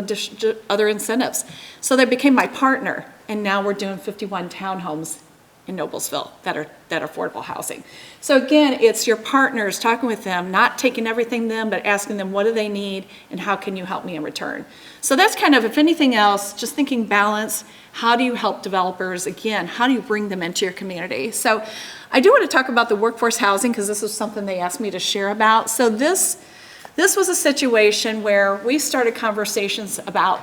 other incentives. So they became my partner, and now we're doing 51 townhomes in Noblesville that are affordable housing. So again, it's your partners, talking with them, not taking everything them, but asking them what do they need and how can you help me in return. So that's kind of, if anything else, just thinking balance. How do you help developers? Again, how do you bring them into your community? So I do want to talk about the workforce housing because this was something they asked me to share about. So this was a situation where we started conversations about,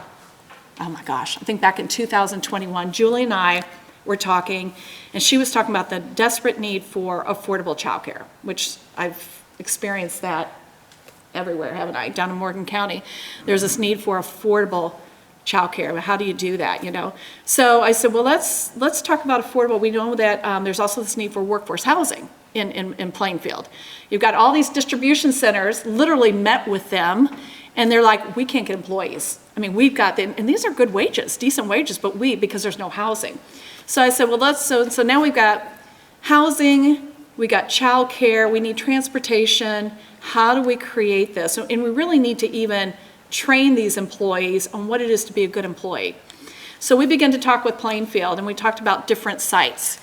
oh my gosh, I think back in 2021, Julie and I were talking, and she was talking about the desperate need for affordable childcare, which I've experienced that everywhere, haven't I? Down in Morgan County, there's this need for affordable childcare. How do you do that, you know? So I said, well, let's talk about affordable. We know that there's also this need for workforce housing in Plainfield. You've got all these distribution centers, literally met with them, and they're like, we can't get employees. I mean, we've got them, and these are good wages, decent wages, but because there's no housing. So I said, well, so now we've got housing, we got childcare, we need transportation. How do we create this? And we really need to even train these employees on what it is to be a good employee. So we began to talk with Plainfield, and we talked about different sites.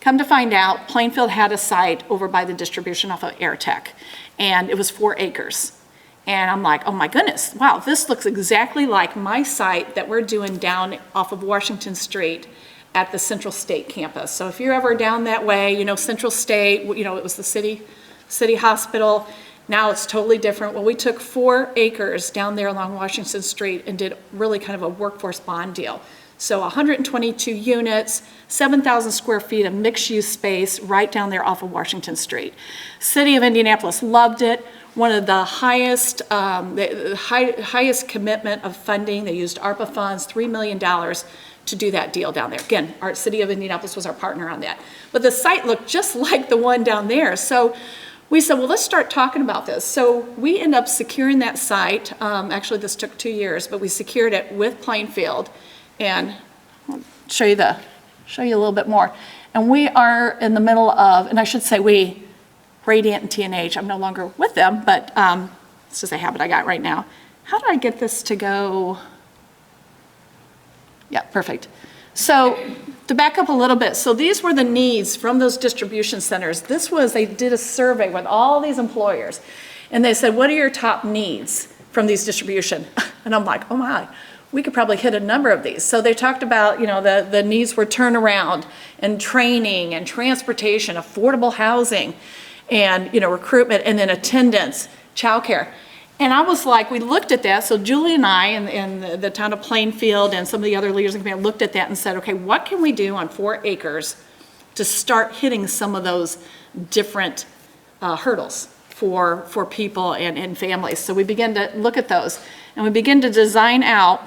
Come to find out, Plainfield had a site over by the distribution off of AirTech, and it was 4 acres. And I'm like, oh my goodness, wow, this looks exactly like my site that we're doing down off of Washington Street at the Central State campus. So if you're ever down that way, you know, Central State, you know, it was the city hospital. Now it's totally different. Well, we took 4 acres down there along Washington Street and did really kind of a workforce bond deal. So 122 units, 7,000 square feet of mixed-use space right down there off of Washington Street. City of Indianapolis loved it. One of the highest, highest commitment of funding. They used ARPA funds, $3 million to do that deal down there. Again, our City of Indianapolis was our partner on that. But the site looked just like the one down there. So we said, well, let's start talking about this. So we end up securing that site. Actually, this took 2 years, but we secured it with Plainfield. And I'll show you a little bit more. And we are in the middle of, and I should say we, Radiant and TNH, I'm no longer with them, but it's just a habit I got right now. How do I get this to go? Yeah, perfect. So to back up a little bit, so these were the needs from those distribution centers. They did a survey with all these employers, and they said, what are your top needs from these distribution? And I'm like, oh my, we could probably hit a number of these. So they talked about, you know, the needs were turnaround and training and transportation, affordable housing, and, you know, recruitment, and then attendance, childcare. And I was like, we looked at that. So Julie and I and the town of Plainfield and some of the other leaders in the community looked at that and said, okay, what can we do on 4 acres to start hitting some of those different hurdles for people and families? So we began to look at those, and we began to design out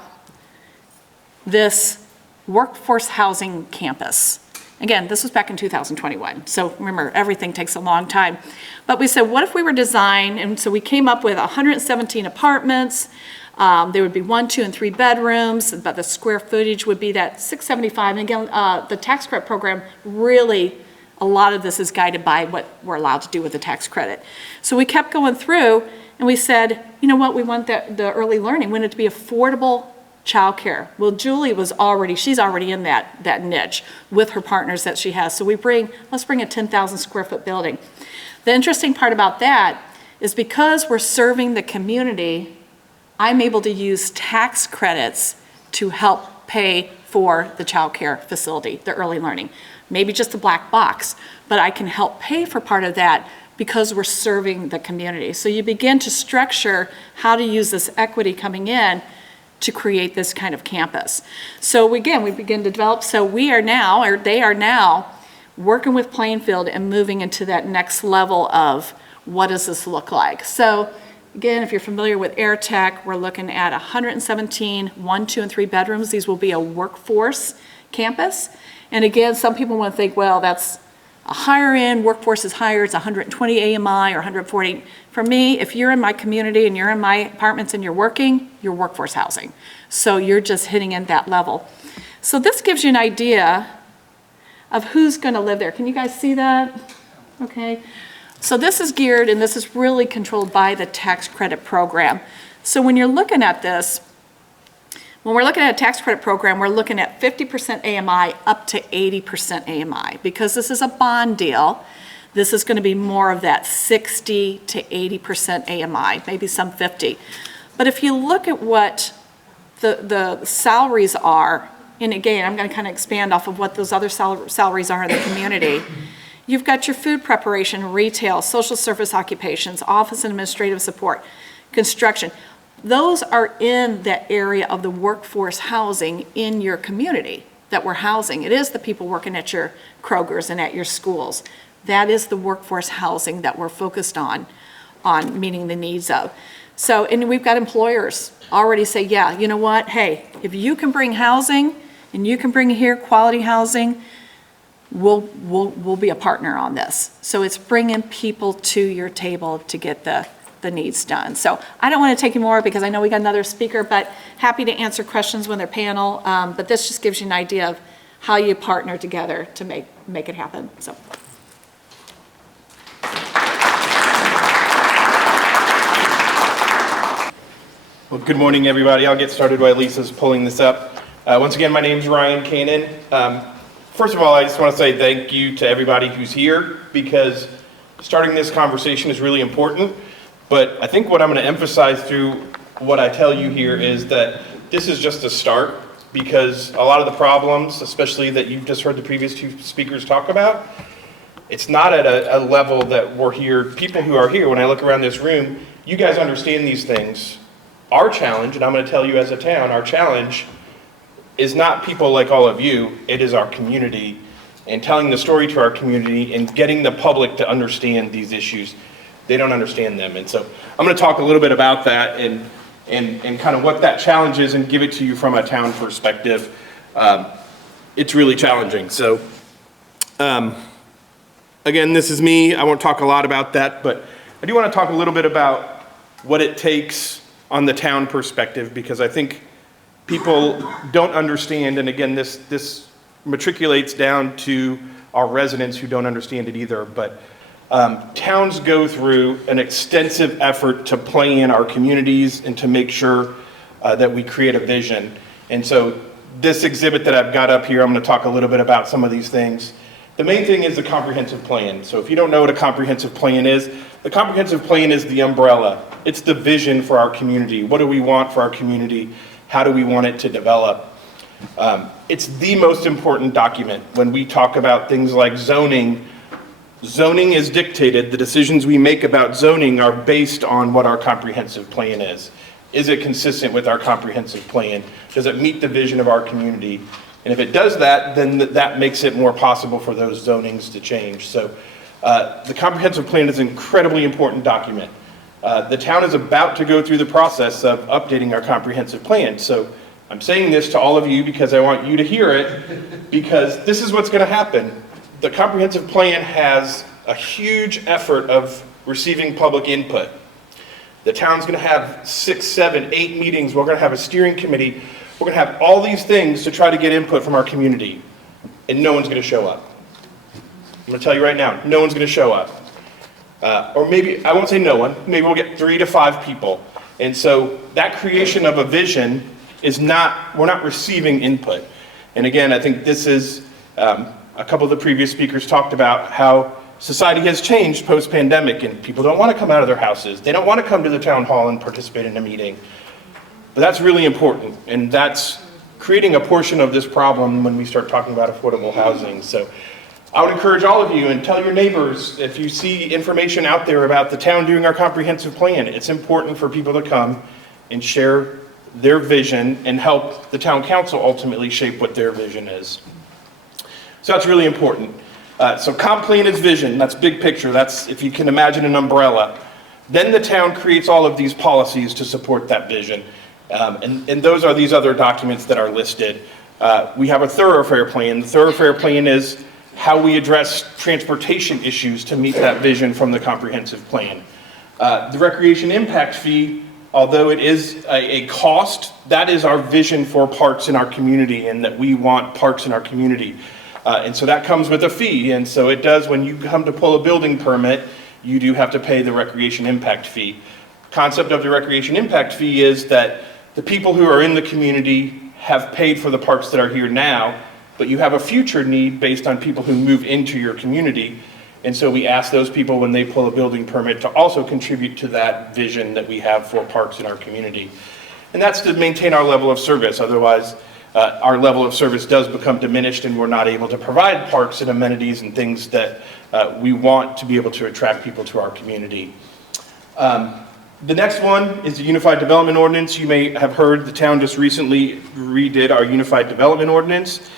this workforce housing campus. Again, this was back in 2021. So remember, everything takes a long time. But we said, what if we were designed? And so we came up with 117 apartments. There would be 1, 2, and 3 bedrooms, but the square footage would be that 675. And again, the tax credit program, really, a lot of this is guided by what we're allowed to do with the tax credit. So we kept going through, and we said, you know what, we want the early learning. We want it to be affordable childcare. Well, Julie she's already in that niche with her partners that she has. So let's bring a 10,000 square foot building. The interesting part about that is because we're serving the community, I'm able to use tax credits to help pay for the childcare facility, the early learning. Maybe just a black box, but I can help pay for part of that because we're serving the community. So you begin to structure how to use this equity coming in to create this kind of campus. So again, we begin to develop. So they are now working with Plainfield and moving into that next level of what does this look like. So again, if you're familiar with AirTech, we're looking at 117 1, 2, and 3 bedrooms. These will be a workforce campus. And again, some people want to think, well, that's a higher end, workforce is higher, it's 120 AMI or 140. For me, if you're in my community and you're in my apartments and you're working, you're workforce housing. So you're just hitting at that level. So this gives you an idea of who's going to live there. Can you guys see that? Okay. So this is geared, and this is really controlled by the tax credit program. So when you're looking at this, When we're looking at a tax credit program, we're looking at 50% AMI up to 80% AMI. Because this is a bond deal, this is going to be more of that 60 to 80% AMI, maybe some 50. But if you look at what the salaries are, and again, I'm going to kind of expand off of what those other salaries are in the community. You've got your food preparation, retail, social service occupations, office and administrative support, construction. Those are in that area of the workforce housing in your community that we're housing. It is the people working at your Kroger's and at your schools. That is the workforce housing that we're focused on meeting the needs of. So, and we've got employers already say, yeah, you know what, hey, if you can bring housing and you can bring here quality housing, we'll be a partner on this. So it's bringing people to your table to get the needs done. So I don't want to take you more because I know we got another speaker, but happy to answer questions when they're panel. But this just gives you an idea of how you partner together to make it happen. So. Well, good morning, everybody. I'll get started while Lisa's pulling this up. Once again, my name is Ryan Kanan. First of all, I just want to say thank you to everybody who's here because starting this conversation is really important. But I think what I'm going to emphasize through what I tell you here is that this is just a start because a lot of the problems, especially that you've just heard the previous two speakers talk about, it's not at a level that we're here, people who are here, when I look around this room, you guys understand these things. Our challenge, and I'm going to tell you as a town, our challenge is not people like all of you, it is our community and telling the story to our community and getting the public to understand these issues. They don't understand them. And so I'm going to talk a little bit about that and kind of what that challenge is and give it to you from a town perspective. It's really challenging. So again, this is me. I won't talk a lot about that, but I do want to talk a little bit about what it takes on the town perspective because I think people don't understand, and again, this matriculates down to our residents who don't understand it either, but towns go through an extensive effort to play in our communities and to make sure that we create a vision. And so this exhibit that I've got up here, I'm going to talk a little bit about some of these things. The main thing is the comprehensive plan. So if you don't know what a comprehensive plan is, the comprehensive plan is the umbrella. It's the vision for our community. What do we want for our community? How do we want it to develop? It's the most important document when we talk about things like zoning. Zoning is dictated, the decisions we make about zoning are based on what our comprehensive plan is. Is it consistent with our comprehensive plan? Does it meet the vision of our community? And if it does that, then that makes it more possible for those zonings to change. So the comprehensive plan is an incredibly important document. The town is about to go through the process of updating our comprehensive plan. So I'm saying this to all of you because I want you to hear it, because this is what's going to happen. The comprehensive plan has a huge effort of receiving public input. The town's going to have 6, 7, 8 meetings. We're going to have a steering committee. We're going to have all these things to try to get input from our community, and no one's going to show up. I'm going to tell you right now, no one's going to show up. Or maybe, I won't say no one, maybe we'll get 3 to 5 people. And so that creation of a vision is not, we're not receiving input. And again, I think this is, a couple of the previous speakers talked about how society has changed post-pandemic and people don't want to come out of their houses. They don't want to come to the town hall and participate in a meeting. But that's really important, and that's creating a portion of this problem when we start talking about affordable housing. So I would encourage all of you and tell your neighbors if you see information out there about the town doing our comprehensive plan, it's important for people to come and share their vision and help the town council ultimately shape what their vision is. So that's really important. So comp plan is vision, that's big picture, that's if you can imagine an umbrella. Then the town creates all of these policies to support that vision. And those are these other documents that are listed. We have a thoroughfare plan. The thoroughfare plan is how we address transportation issues to meet that vision from the comprehensive plan. The recreation impact fee, although it is a cost, that is our vision for parks in our community and that we want parks in our community. And so that comes with a fee. And so it does, when you come to pull a building permit, you do have to pay the recreation impact fee. Concept of the recreation impact fee is that the people who are in the community have paid for the parks that are here now, but you have a future need based on people who move into your community. And so we ask those people when they pull a building permit to also contribute to that vision that we have for parks in our community. And that's to maintain our level of service. Otherwise, our level of service does become diminished and we're not able to provide parks and amenities and things that we want to be able to attract people to our community. The next one is the Unified Development Ordinance. You may have heard the town just recently redid our Unified Development Ordinance.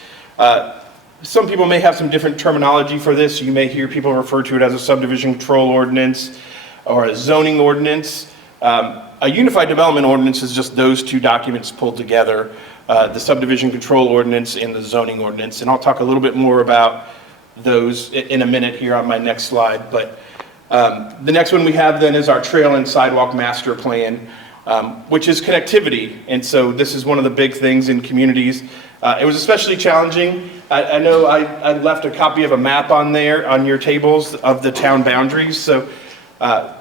Some people may have some different terminology for this. You may hear people refer to it as a subdivision control ordinance or a zoning ordinance. A Unified Development Ordinance is just those two documents pulled together, the subdivision control ordinance and the zoning ordinance. And I'll talk a little bit more about those in a minute here on my next slide. But the next one we have then is our Trail and Sidewalk Master Plan, which is connectivity. And so this is one of the big things in communities. It was especially challenging. I know I left a copy of a map on there on your tables of the town boundaries. So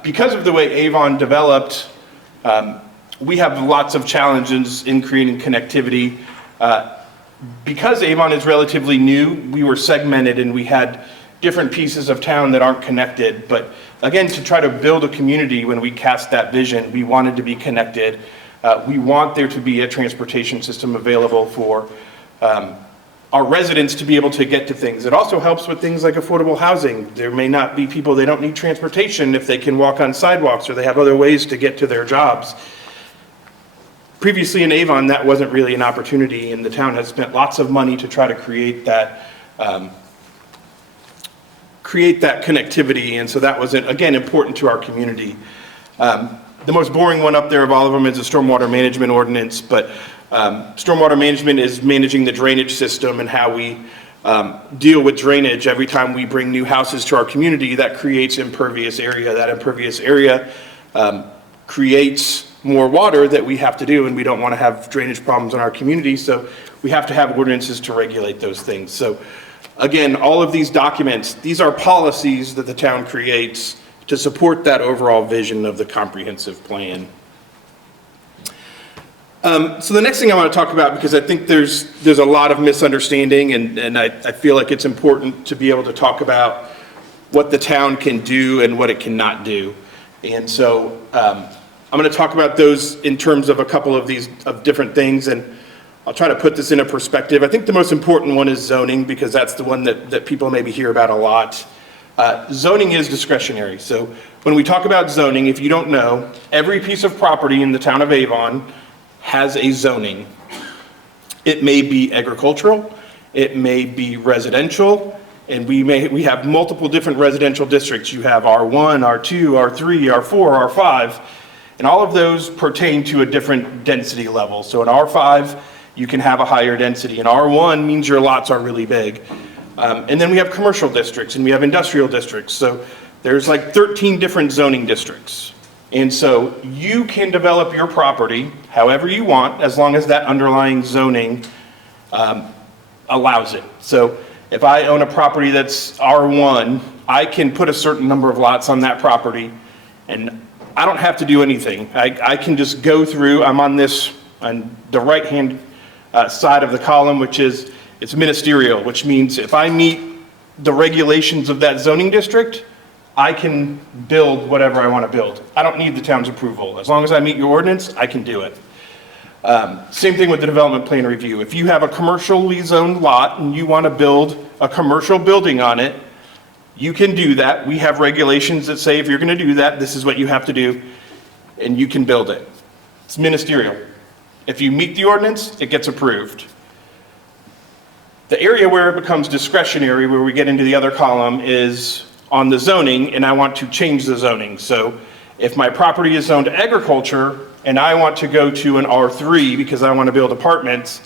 because of the way Avon developed, we have lots of challenges in creating connectivity. Because Avon is relatively new, we were segmented and we had different pieces of town that aren't connected. But again, to try to build a community, when we cast that vision, we wanted to be connected. We want there to be a transportation system available for our residents to be able to get to things. It also helps with things like affordable housing. There may not be people, they don't need transportation if they can walk on sidewalks or they have other ways to get to their jobs. Previously in Avon, that wasn't really an opportunity, and the town has spent lots of money to try to create that connectivity, and so that was, again, important to our community. The most boring one up there of all of them is the stormwater management ordinance, but stormwater management is managing the drainage system and how we deal with drainage. Every time we bring new houses to our community, that creates impervious area. That impervious area creates more water that we have to do, and we don't want to have drainage problems in our community, so we have to have ordinances to regulate those things. So again, all of these documents, these are policies that the town creates to support that overall vision of the comprehensive plan. So the next thing I want to talk about, because I think there's a lot of misunderstanding, and I feel like it's important to be able to talk about what the town can do and what it cannot do. And so I'm going to talk about those in terms of a couple of these different things, and I'll try to put this in a perspective. I think the most important one is zoning, because that's the one that people maybe hear about a lot. Zoning is discretionary. So when we talk about zoning, if you don't know, every piece of property in the town of Avon has a zoning. It may be agricultural, it may be residential, and we have multiple different residential districts. You have R1, R2, R3, R4, R5, and all of those pertain to a different density level. So in R5, you can have a higher density, and R1 means your lots are really big. And then we have commercial districts and we have industrial districts. So there's like 13 different zoning districts. And so you can develop your property however you want, as long as that underlying zoning allows it. So if I own a property that's R1, I can put a certain number of lots on that property, and I don't have to do anything. I can just go through. I'm on the right-hand side of the column, which is, it's ministerial, which means if I meet the regulations of that zoning district, I can build whatever I want to build. I don't need the town's approval. As long as I meet your ordinance, I can do it. Same thing with the development plan review. If you have a commercially zoned lot and you want to build a commercial building on it, you can do that. We have regulations that say if you're going to do that, this is what you have to do, and you can build it. It's ministerial. If you meet the ordinance, it gets approved. The area where it becomes discretionary, where we get into the other column, is on the zoning, and I want to change the zoning. So if my property is zoned agriculture and I want to go to an R3 because I want to build apartments,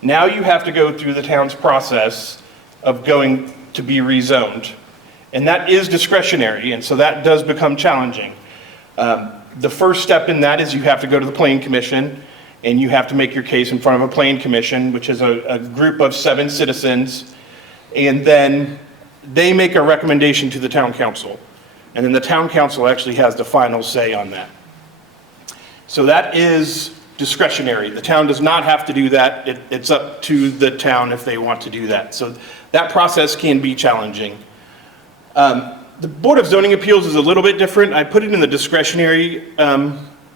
now you have to go through the town's process of going to be rezoned. And that is discretionary, and so that does become challenging. The first step in that is you have to go to the Plan Commission, and you have to make your case in front of a Plan Commission, which is a group of 7 citizens, and then they make a recommendation to the town council. And then the town council actually has the final say on that. So that is discretionary. The town does not have to do that. It's up to the town if they want to do that. So that process can be challenging. The Board of Zoning Appeals is a little bit different. I put it in the discretionary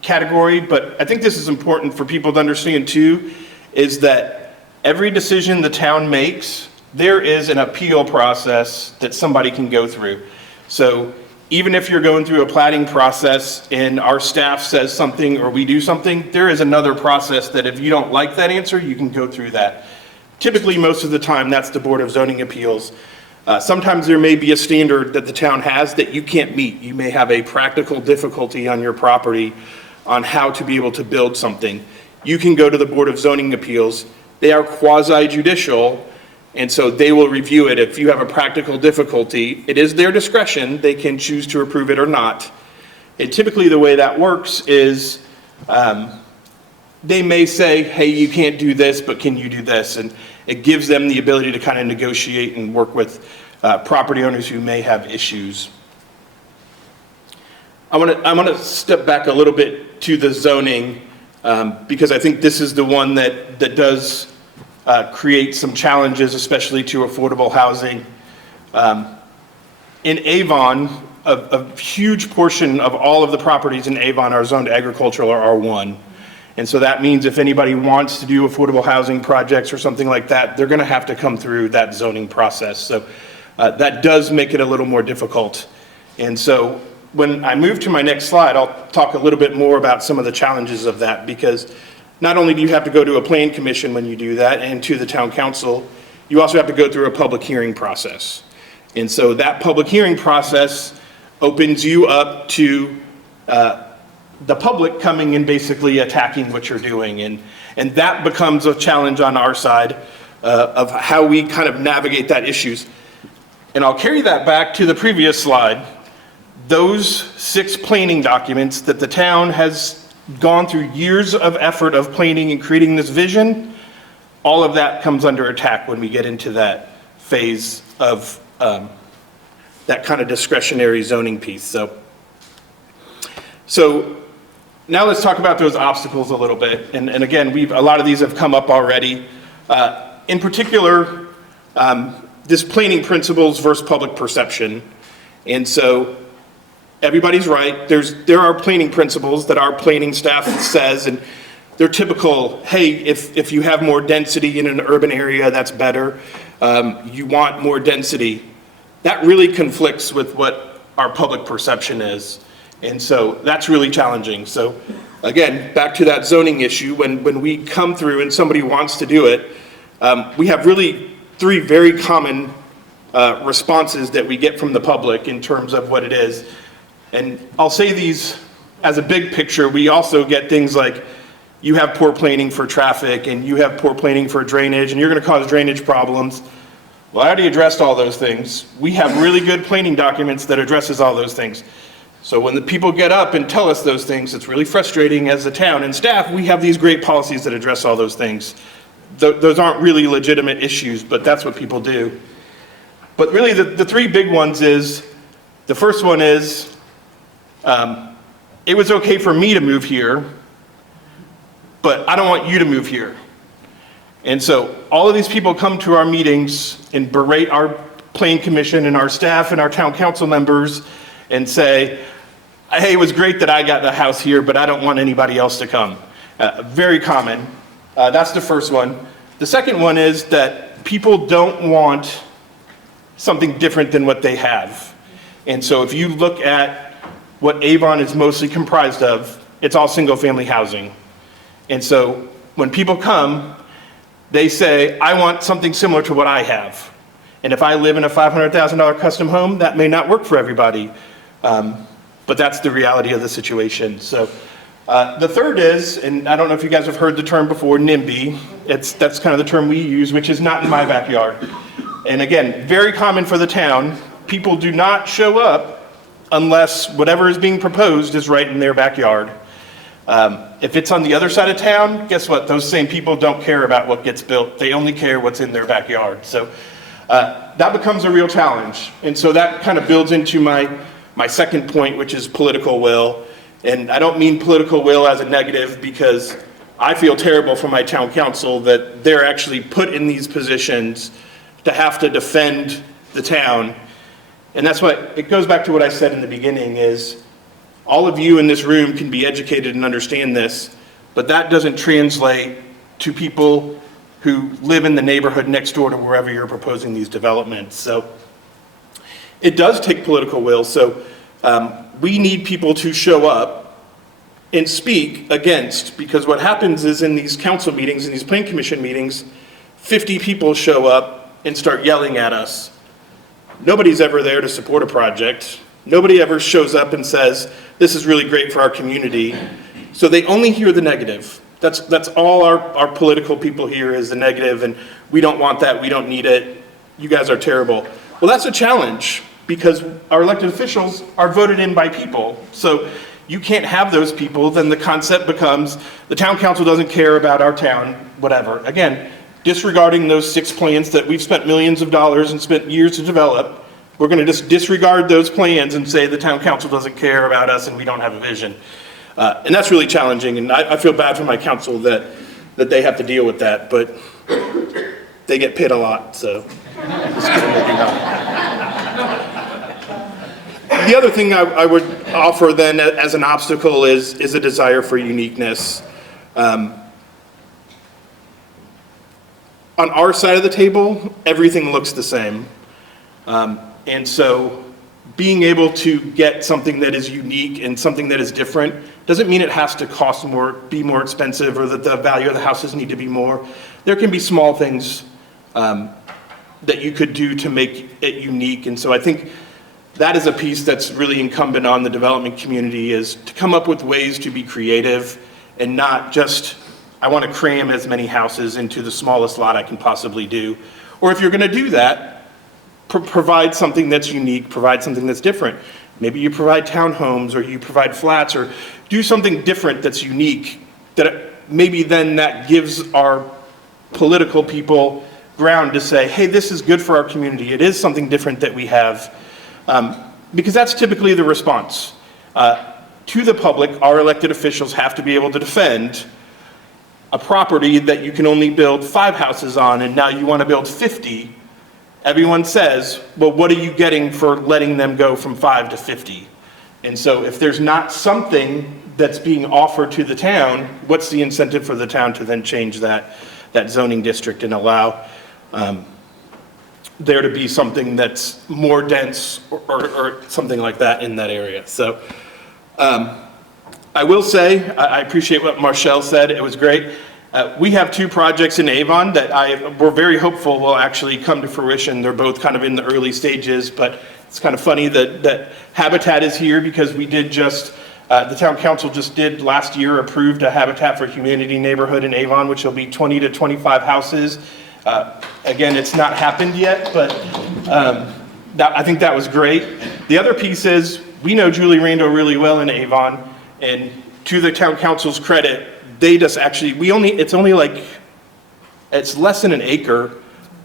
category, but I think this is important for people to understand too, is that every decision the town makes, there is an appeal process that somebody can go through. So even if you're going through a plating process and our staff says something or we do something, there is another process that if you don't like that answer, you can go through that. Typically, most of the time, that's the Board of Zoning Appeals. Sometimes there may be a standard that the town has that you can't meet. You may have a practical difficulty on your property on how to be able to build something. You can go to the Board of Zoning Appeals. They are quasi-judicial, and so they will review it. If you have a practical difficulty, it is their discretion. They can choose to approve it or not. And typically the way that works is they may say, hey, you can't do this, but can you do this? And it gives them the ability to kind of negotiate and work with property owners who may have issues. I want to step back a little bit to the zoning because I think this is the one that does create some challenges, especially to affordable housing. In Avon, a huge portion of all of the properties in Avon are zoned agricultural or R1. And so that means if anybody wants to do affordable housing projects or something like that, they're going to have to come through that zoning process. So that does make it a little more difficult. And so when I move to my next slide, I'll talk a little bit more about some of the challenges of that, because not only do you have to go to a plan commission when you do that and to the town council, you also have to go through a public hearing process. And so that public hearing process opens you up to the public coming and basically attacking what you're doing. And that becomes a challenge on our side of how we kind of navigate that issues. And I'll carry that back to the previous slide. Those 6 planning documents that the town has gone through years of effort of planning and creating this vision, all of that comes under attack when we get into that phase of that kind of discretionary zoning piece. So now let's talk about those obstacles a little bit. And again, a lot of these have come up already. In particular, this planning principles versus public perception. And so everybody's right. There are planning principles that our planning staff says, and they're typical, hey, if you have more density in an urban area, that's better. You want more density. That really conflicts with what our public perception is. And so that's really challenging. So again, back to that zoning issue, when we come through and somebody wants to do it, we have really 3 very common responses that we get from the public in terms of what it is. And I'll say these as a big picture. We also get things like, you have poor planning for traffic, and you have poor planning for drainage, and you're going to cause drainage problems. Well, I already addressed all those things. We have really good planning documents that addresses all those things. So when the people get up and tell us those things, it's really frustrating as a town and staff. We have these great policies that address all those things. Those aren't really legitimate issues, but that's what people do. But really the 3 big ones is, the first one is, it was okay for me to move here, but I don't want you to move here. And so all of these people come to our meetings and berate our planning commission and our staff and our town council members and say, hey, it was great that I got the house here, but I don't want anybody else to come. Very common. That's the first one. The second one is that people don't want something different than what they have. And so if you look at what Avon is mostly comprised of, it's all single-family housing. And so when people come, they say, I want something similar to what I have. And if I live in a $500,000 custom home, that may not work for everybody. But that's the reality of the situation. So the third is, and I don't know if you guys have heard the term before, NIMBY. That's kind of the term we use, which is not in my backyard. And again, very common for the town. People do not show up unless whatever is being proposed is right in their backyard. If it's on the other side of town, guess what? Those same people don't care about what gets built. They only care what's in their backyard. So that becomes a real challenge. And so that kind of builds into my second point, which is political will. And I don't mean political will as a negative, because I feel terrible for my town council that they're actually put in these positions to have to defend the town. And that's what, it goes back to what I said in the beginning is, all of you in this room can be educated and understand this, but that doesn't translate to people who live in the neighborhood next door to wherever you're proposing these developments. So it does take political will. So we need people to show up and speak against, because what happens is in these council meetings, in these plan commission meetings, 50 people show up and start yelling at us. Nobody's ever there to support a project. Nobody ever shows up and says, this is really great for our community. So they only hear the negative. That's all our political people hear is the negative, and we don't want that, we don't need it, you guys are terrible. Well, that's a challenge, because our elected officials are voted in by people. So you can't have those people, then the concept becomes the town council doesn't care about our town, whatever. Again, disregarding those 6 plans that we've spent millions of dollars and spent years to develop, we're gonna just disregard those plans and say the town council doesn't care about us and we don't have a vision. And that's really challenging, and I feel bad for my council that they have to deal with that, but they get paid a lot, so. Just kidding, they do not. The other thing I would offer then as an obstacle is a desire for uniqueness. On our side of the table, everything looks the same. And so being able to get something that is unique and something that is different doesn't mean it has to cost more, be more expensive, or that the value of the houses need to be more. There can be small things that you could do to make it unique. And so I think that is a piece that's really incumbent on the development community, is to come up with ways to be creative and not just, I want to cram as many houses into the smallest lot I can possibly do. Or if you're going to do that, provide something that's unique, provide something that's different. Maybe you provide townhomes, or you provide flats, or do something different that's unique, that maybe then that gives our political people ground to say, hey, this is good for our community. It is something different that we have. Because that's typically the response. To the public, our elected officials have to be able to defend a property that you can only build 5 houses on, and now you want to build 50. Everyone says, well, what are you getting for letting them go from 5 to 50? And so if there's not something that's being offered to the town, what's the incentive for the town to then change that zoning district and allow there to be something that's more dense or something like that in that area? So I will say, I appreciate what Marshall said. It was great. We have 2 projects in Avon that we're very hopeful will actually come to fruition. They're both kind of in the early stages, but it's kind of funny that Habitat is here, because we did just, the town council just did last year approved a Habitat for Humanity neighborhood in Avon, which will be 20 to 25 houses. Again, it's not happened yet, but I think that was great. The other piece is, we know Julie Randall really well in Avon, and to the town council's credit, they just actually, it's less than an acre,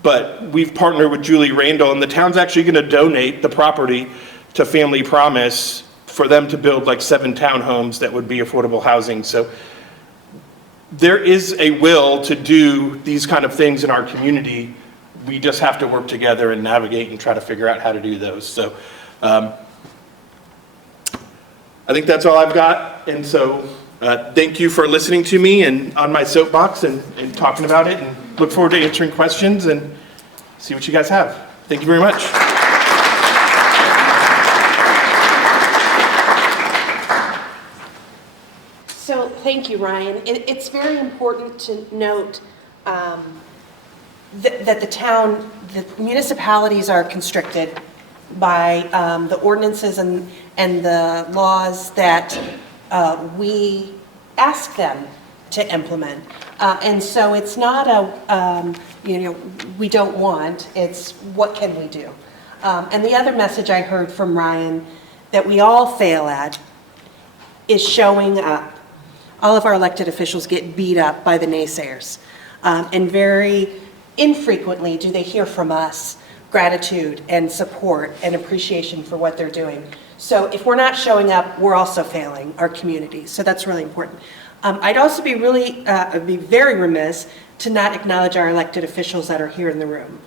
but we've partnered with Julie Randall, and the town's actually gonna donate the property to Family Promise for them to build like 7 townhomes that would be affordable housing. So there is a will to do these kind of things in our community. We just have to work together and navigate and try to figure out how to do those. So I think that's all I've got. And so thank you for listening to me and on my soapbox and talking about it, and look forward to answering questions and see what you guys have. Thank you very much. So, thank you, Ryan. It's very important to note that the municipalities are constricted by the ordinances and the laws that we ask them to implement. And so it's not we don't want, it's what can we do? And the other message I heard from Ryan that we all fail at is showing up. All of our elected officials get beat up by the naysayers. And very infrequently do they hear from us gratitude and support and appreciation for what they're doing. So if we're not showing up, we're also failing our community. So that's really important. I'd also be I'd be very remiss to not acknowledge our elected officials that are here in the room.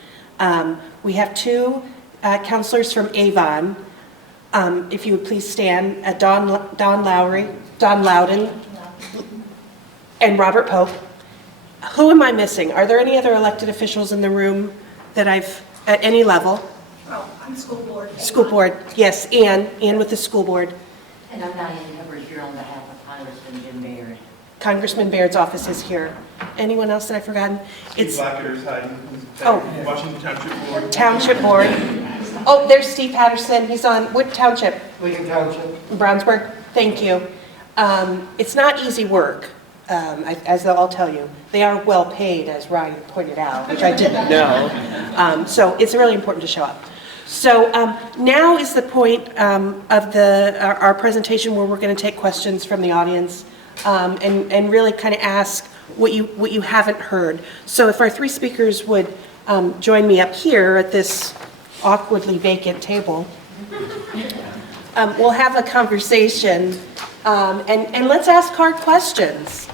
We have two counselors from Avon. If you would please stand, Don Loudon, and Robert Pope. Who am I missing? Are there any other elected officials in the room that I've, at any level? Oh, I'm school board. School board, yes, Ann with the school board. And I'm Diane Hubbard here on behalf of Congressman Jim Baird. Congressman Baird's office is here. Anyone else that I've forgotten? It's Blackers hiding. Oh. Washington Township Board. Township Board. Oh, there's Steve Patterson. He's on, what township? Lincoln Township. Brownsburg. Thank you. It's not easy work, as I'll tell you. They are well paid, as Ryan pointed out, which I didn't know. So it's really important to show up. So now is the point of our presentation where we're going to take questions from the audience and really kind of ask what you haven't heard. So if our three speakers would join me up here at this awkwardly vacant table, we'll have a conversation and let's ask hard questions.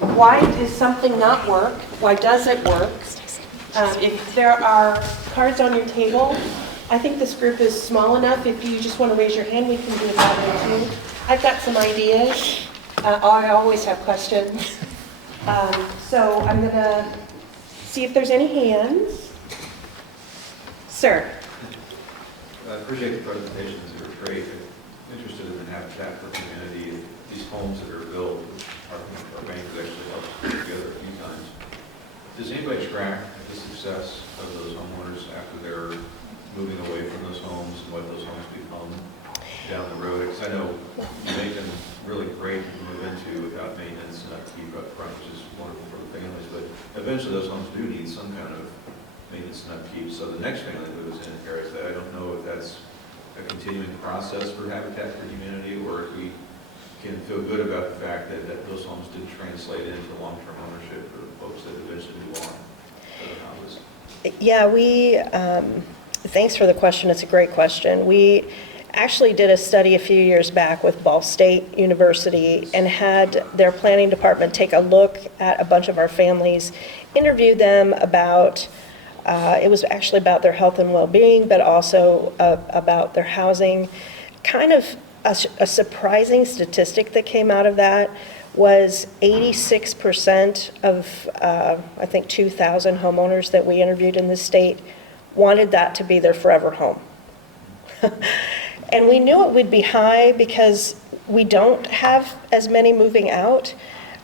Why does something not work? Why does it work? If there are cards on your table, I think this group is small enough. If you just want to raise your hand, we can do that way too. I've got some ideas. I always have questions. So I'm going to see if there's any hands. Sir. I appreciate the presentations, they were great. I'm interested in the Habitat for Humanity, these homes that are built, which our bank has actually helped put together a few times. Does anybody track the success of those homeowners after they're moving away from those homes and what those homes become down the road? Because I know you make them really great to move into without maintenance and upkeep up front, which is wonderful for the families, but eventually those homes do need some kind of maintenance and upkeep. So the next family that moves in inherits that. I don't know if that's a continuing process for Habitat for Humanity, or if we can feel good about the fact that those homes did translate into long-term ownership for the folks that eventually move on to the houses. Yeah, thanks for the question. It's a great question. We actually did a study a few years back with Ball State University and had their planning department take a look at a bunch of our families, interview them about, it was actually about their health and well-being, but also about their housing. Kind of a surprising statistic that came out of that was 86% of, I think, 2,000 homeowners that we interviewed in the state wanted that to be their forever home. And we knew it would be high because we don't have as many moving out.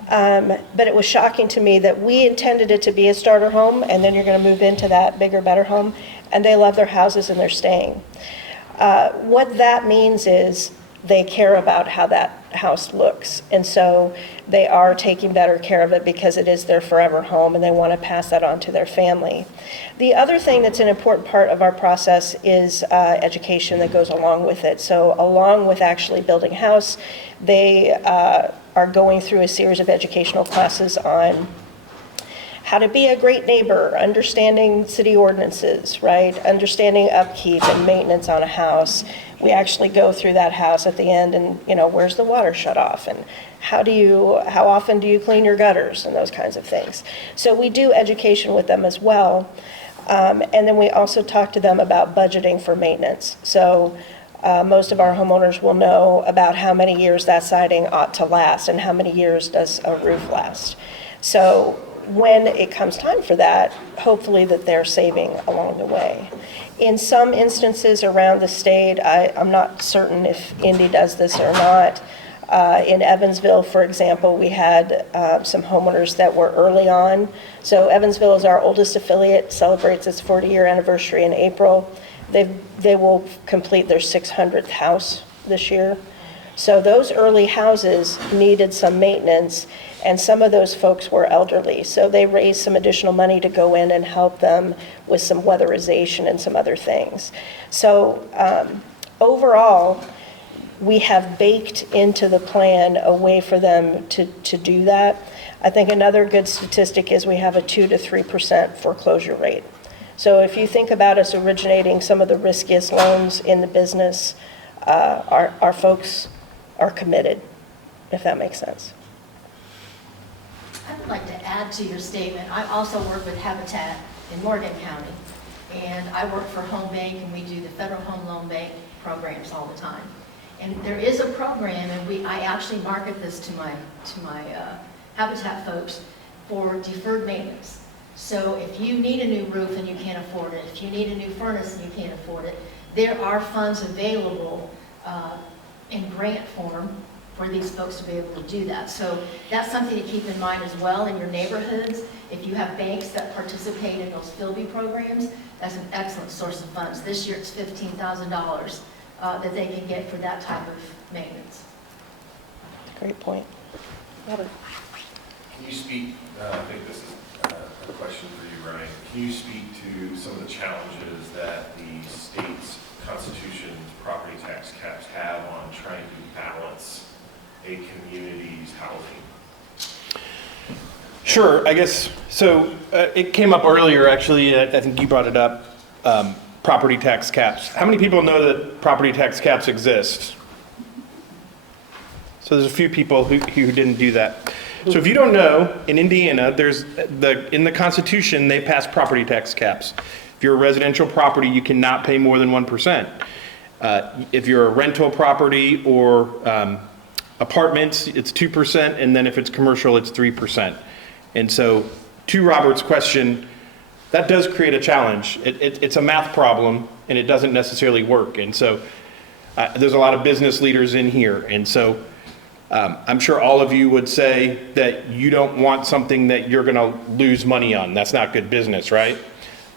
But it was shocking to me that we intended it to be a starter home, and then you're going to move into that bigger, better home, and they love their houses and they're staying. What that means is they care about how that house looks, and so they are taking better care of it because it is their forever home and they want to pass that on to their family. The other thing that's an important part of our process is education that goes along with it. So along with actually building a house, they are going through a series of educational classes on how to be a great neighbor, understanding city ordinances, right? Understanding upkeep and maintenance on a house. We actually go through that house at the end and, where's the water shut off? And how often do you clean your gutters and those kinds of things? So we do education with them as well. And then we also talk to them about budgeting for maintenance. So most of our homeowners will know about how many years that siding ought to last and how many years does a roof last. So when it comes time for that, hopefully that they're saving along the way. In some instances around the state, I'm not certain if Indy does this or not. In Evansville, for example, we had some homeowners that were early on. So Evansville is our oldest affiliate, celebrates its 40-year anniversary in April. They will complete their 600th house this year. So those early houses needed some maintenance, and some of those folks were elderly. So they raised some additional money to go in and help them with some weatherization and some other things. So overall, we have baked into the plan a way for them to do that. I think another good statistic is we have a 2 to 3% foreclosure rate. So if you think about us originating some of the riskiest loans in the business, our folks are committed. if that makes sense. I would like to add to your statement. I also work with Habitat in Morgan County, and I work for Home Bank, and we do the Federal Home Loan Bank programs all the time. And there is a program, and I actually market this to my Habitat folks for deferred maintenance. So if you need a new roof and you can't afford it, if you need a new furnace and you can't afford it, there are funds available in grant form for these folks to be able to do that. So that's something to keep in mind as well in your neighborhoods. If you have banks that participate in those Philby programs, that's an excellent source of funds. This year it's $15,000 that they can get for that type of maintenance. Great point. Robert? Can you speak, I think this is a question for you, Ryan. Can you speak to some of the challenges that the state's constitution's property tax caps have on trying to balance a community's housing? Sure, I guess, so it came up earlier, actually, I think you brought it up, property tax caps. How many people know that property tax caps exist? So there's a few people who didn't do that. So if you don't know, in Indiana, in the Constitution, they passed property tax caps. If you're a residential property, you cannot pay more than 1%. If you're a rental property or apartments, it's 2%, and then if it's commercial, it's 3%. And so, to Robert's question, that does create a challenge. It's a math problem, and it doesn't necessarily work. And so, there's a lot of business leaders in here, and so I'm sure all of you would say that you don't want something that you're going to lose money on. That's not good business, right?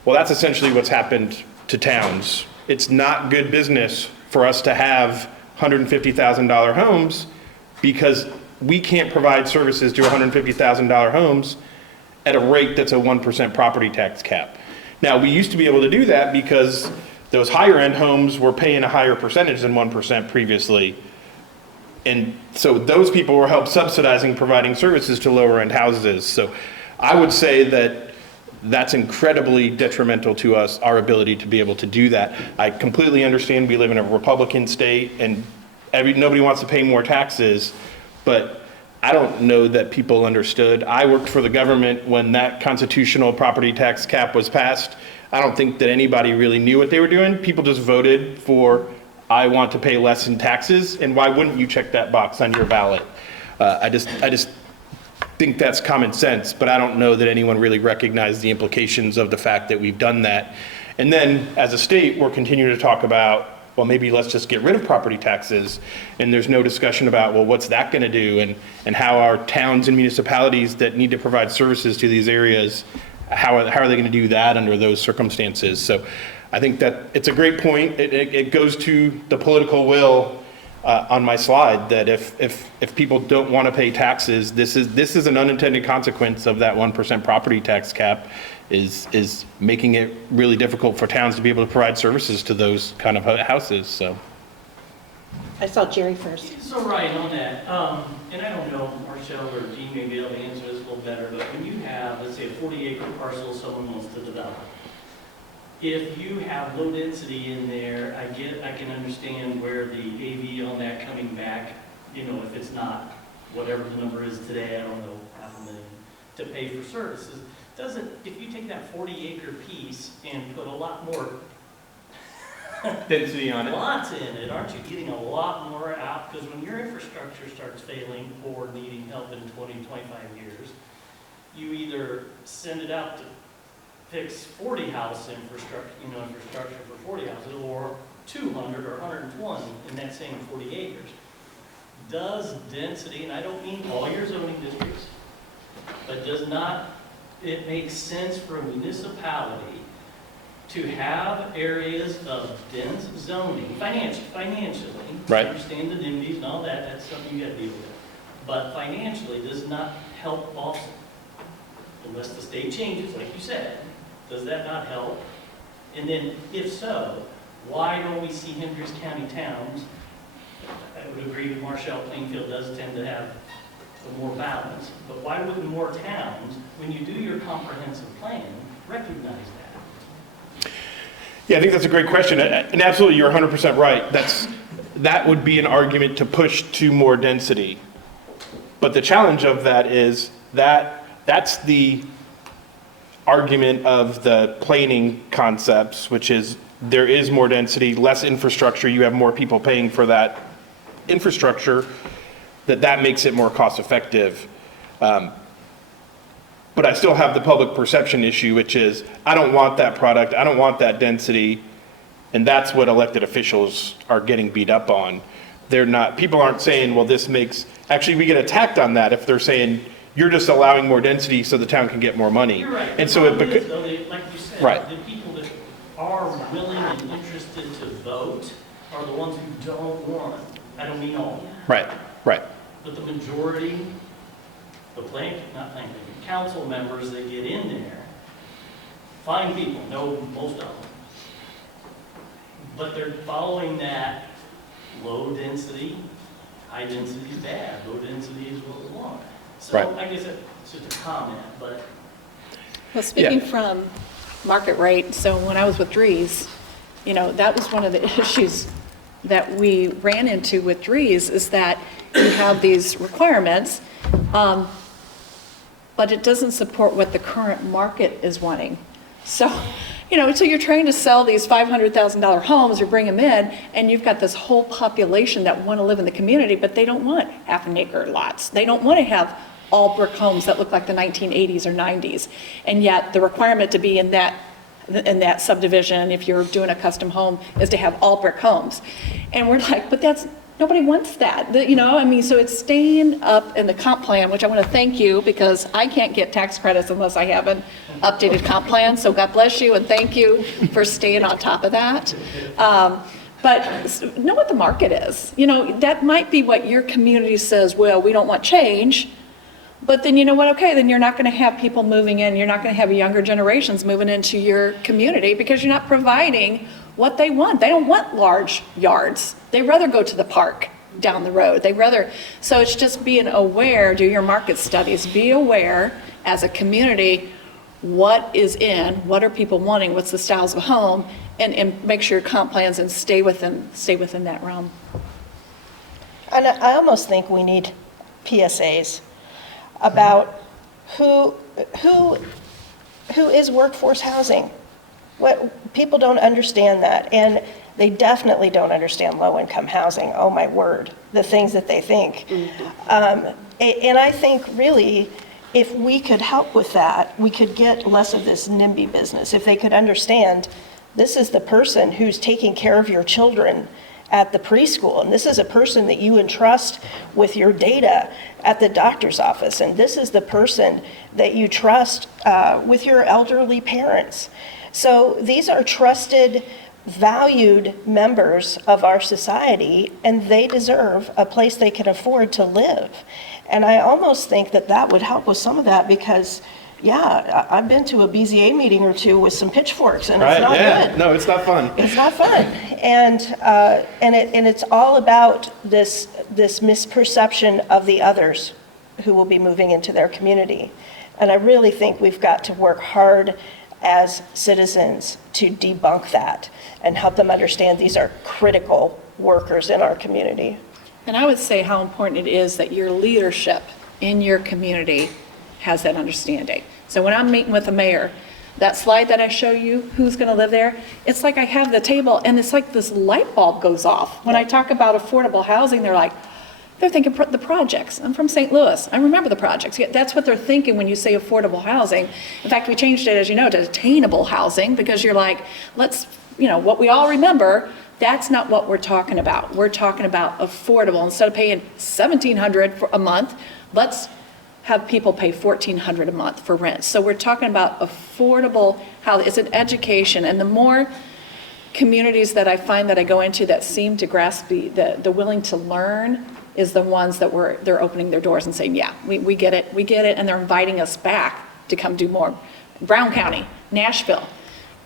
Well, that's essentially what's happened to towns. It's not good business for us to have $150,000 homes because we can't provide services to $150,000 homes at a rate that's a 1% property tax cap. Now, we used to be able to do that because those higher end homes were paying a higher percentage than 1% previously. And so those people were helped subsidizing providing services to lower end houses. So I would say that that's incredibly detrimental to us, our ability to be able to do that. I completely understand we live in a Republican state and nobody wants to pay more taxes, but I don't know that people understood. I worked for the government when that constitutional property tax cap was passed. I don't think that anybody really knew what they were doing. People just voted for, I want to pay less in taxes, and why wouldn't you check that box on your ballot? I just think that's common sense, but I don't know that anyone really recognized the implications of the fact that we've done that. And then, as a state, we're continuing to talk about, well, maybe let's just get rid of property taxes, and there's no discussion about, well, what's that going to do, and how our towns and municipalities that need to provide services to these areas, how are they going to do that under those circumstances? So I think that it's a great point. It goes to the political will on my slide that if people don't want to pay taxes, this is an unintended consequence of that 1% property tax cap is making it really difficult for towns to be able to provide services to those kind of houses. So I saw Jerry first. So right on that, and I don't know, Marshall or Dean may be able to answer this a little better, but when you have, let's say, a 40-acre parcel someone wants to develop, if you have low density in there, I can understand where the AV on that coming back, if it's not whatever the number is today, I don't know, $500,000 to pay for services. If you take that 40-acre piece and put a lot more density on it. lots in it, aren't you getting a lot more out? Because when your infrastructure starts failing or needing help in 20, 25 years, you either send it out to fix 40 house infrastructure for 40 houses, or 200 or 120 in that same 40 acres. Does density, and I don't mean all your zoning districts, but does not it make sense for a municipality to have areas of dense zoning, financially, Right. I understand the NIMBYs and all that, that's something you got to deal with, but financially does not help Boston. Unless the state changes, like you said, does that not help? And then, if so, why don't we see Hendricks County towns? I would agree with Marshall, Plainfield does tend to have a more balance, but why wouldn't more towns, when you do your comprehensive plan, recognize that? Yeah, I think that's a great question, and absolutely, you're 100% right. That would be an argument to push to more density. But the challenge of that is that that's the argument of the planning concepts, which is there is more density, less infrastructure, you have more people paying for that infrastructure, that makes it more cost effective. But I still have the public perception issue, which is, I don't want that product, I don't want that density, and that's what elected officials are getting beat up on. They're not, people aren't saying, well, this makes, actually, we get attacked on that if they're saying, you're just allowing more density so the town can get more money. You're right. And so it The problem is, becomes, though, like you said, Right. the people that are willing and interested to vote are the ones who don't want. I don't mean all, right, but the majority, council members that get in there, fine people, know most of them. But they're following that low density, high density is bad, low density is what we want. So Right. I guess it's just a comment, but Well, speaking Yeah. from market rate, so when I was with Dries, you know, that was one of the issues that we ran into with Dries, is that you have these requirements, but it doesn't support what the current market is wanting. So, you know, so you're trying to sell these $500,000 homes or bring them in, and you've got this whole population that want to live in the community, but they don't want half an acre lots. They don't want to have all brick homes that look like the 1980s or 90s. And yet the requirement to be in that subdivision, if you're doing a custom home, is to have all brick homes. And we're like, but nobody wants that. You know, I mean, so it's staying up in the comp plan, which I want to thank you, because I can't get tax credits unless I have an updated comp plan. So God bless you and thank you for staying on top of that. But know what the market is. You know, that might be what your community says, well, we don't want change. But then you know what, okay, then you're not gonna have people moving in, you're not gonna have younger generations moving into your community because you're not providing what they want. They don't want large yards. They'd rather go to the park down the road. So it's just being aware, do your market studies, be aware as a community, what is in, what are people wanting, what's the styles of home, and make sure your comp plans and stay within that realm. And I almost think we need PSAs about who is workforce housing. What, people don't understand that, and they definitely don't understand low-income housing. Oh my word, the things that they think. And I think really, if we could help with that, we could get less of this NIMBY business. If they could understand, this is the person who's taking care of your children at the preschool, and this is a person that you entrust with your data at the doctor's office, and this is the person that you trust with your elderly parents. So these are trusted, valued members of our society, and they deserve a place they can afford to live. And I almost think that that would help with some of that, because yeah, I've been to a BZA meeting or two with some pitchforks, and it's not good. No, it's not fun. It's not fun. And it's all about this misperception of the others who will be moving into their community. And I really think we've got to work hard as citizens to debunk that and help them understand these are critical workers in our community. And I would say how important it is that your leadership in your community has that understanding. So when I'm meeting with the mayor, that slide that I show you, who's gonna live there, it's like I have the table and it's like this light bulb goes off. When I talk about affordable housing, they're thinking the projects. I'm from St. Louis. I remember the projects. Yeah, that's what they're thinking when you say affordable housing. In fact, we changed it, as you know, to attainable housing, because you're like, what we all remember, that's not what we're talking about. We're talking about affordable. Instead of paying $1,700 a month, let's have people pay $1,400 a month for rent. So we're talking about affordable housing. It's an education, and the more communities that I find that I go into that seem to grasp the willing to learn is the ones that they're opening their doors and saying, yeah, we get it, and they're inviting us back to come do more. Brown County, Nashville,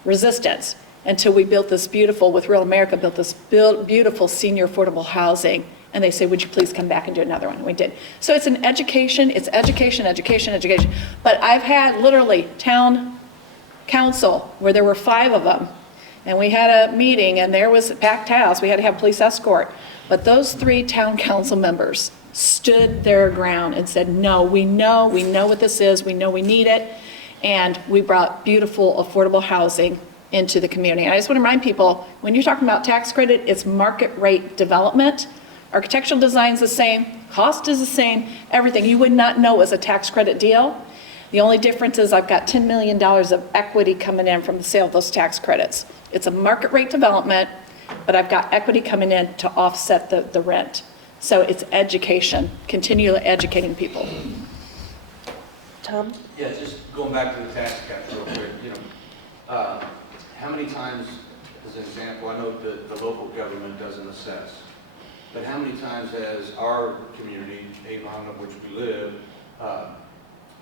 Resistance, until we built this beautiful, with Real America, built this beautiful senior affordable housing. And they say, would you please come back and do another one? And we did. So it's an education, education. But I've had literally town council where there were 5 of them. And we had a meeting and there was a packed house. We had to have police escort. But those 3 town council members stood their ground and said, no, we know what this is, we know we need it, and we brought beautiful, affordable housing into the community. And I just want to remind people, when you're talking about tax credit, it's market rate development. Architectural design's the same, cost is the same, everything. You would not know it was a tax credit deal. The only difference is I've got $10 million of equity coming in from the sale of those tax credits. It's a market rate development, but I've got equity coming in to offset the rent. So it's education, continually educating people. Tom? Yeah, just going back to the tax caps real quick, how many times, as an example, I know that the local government doesn't assess, but how many times has our community, Avon, of which we live,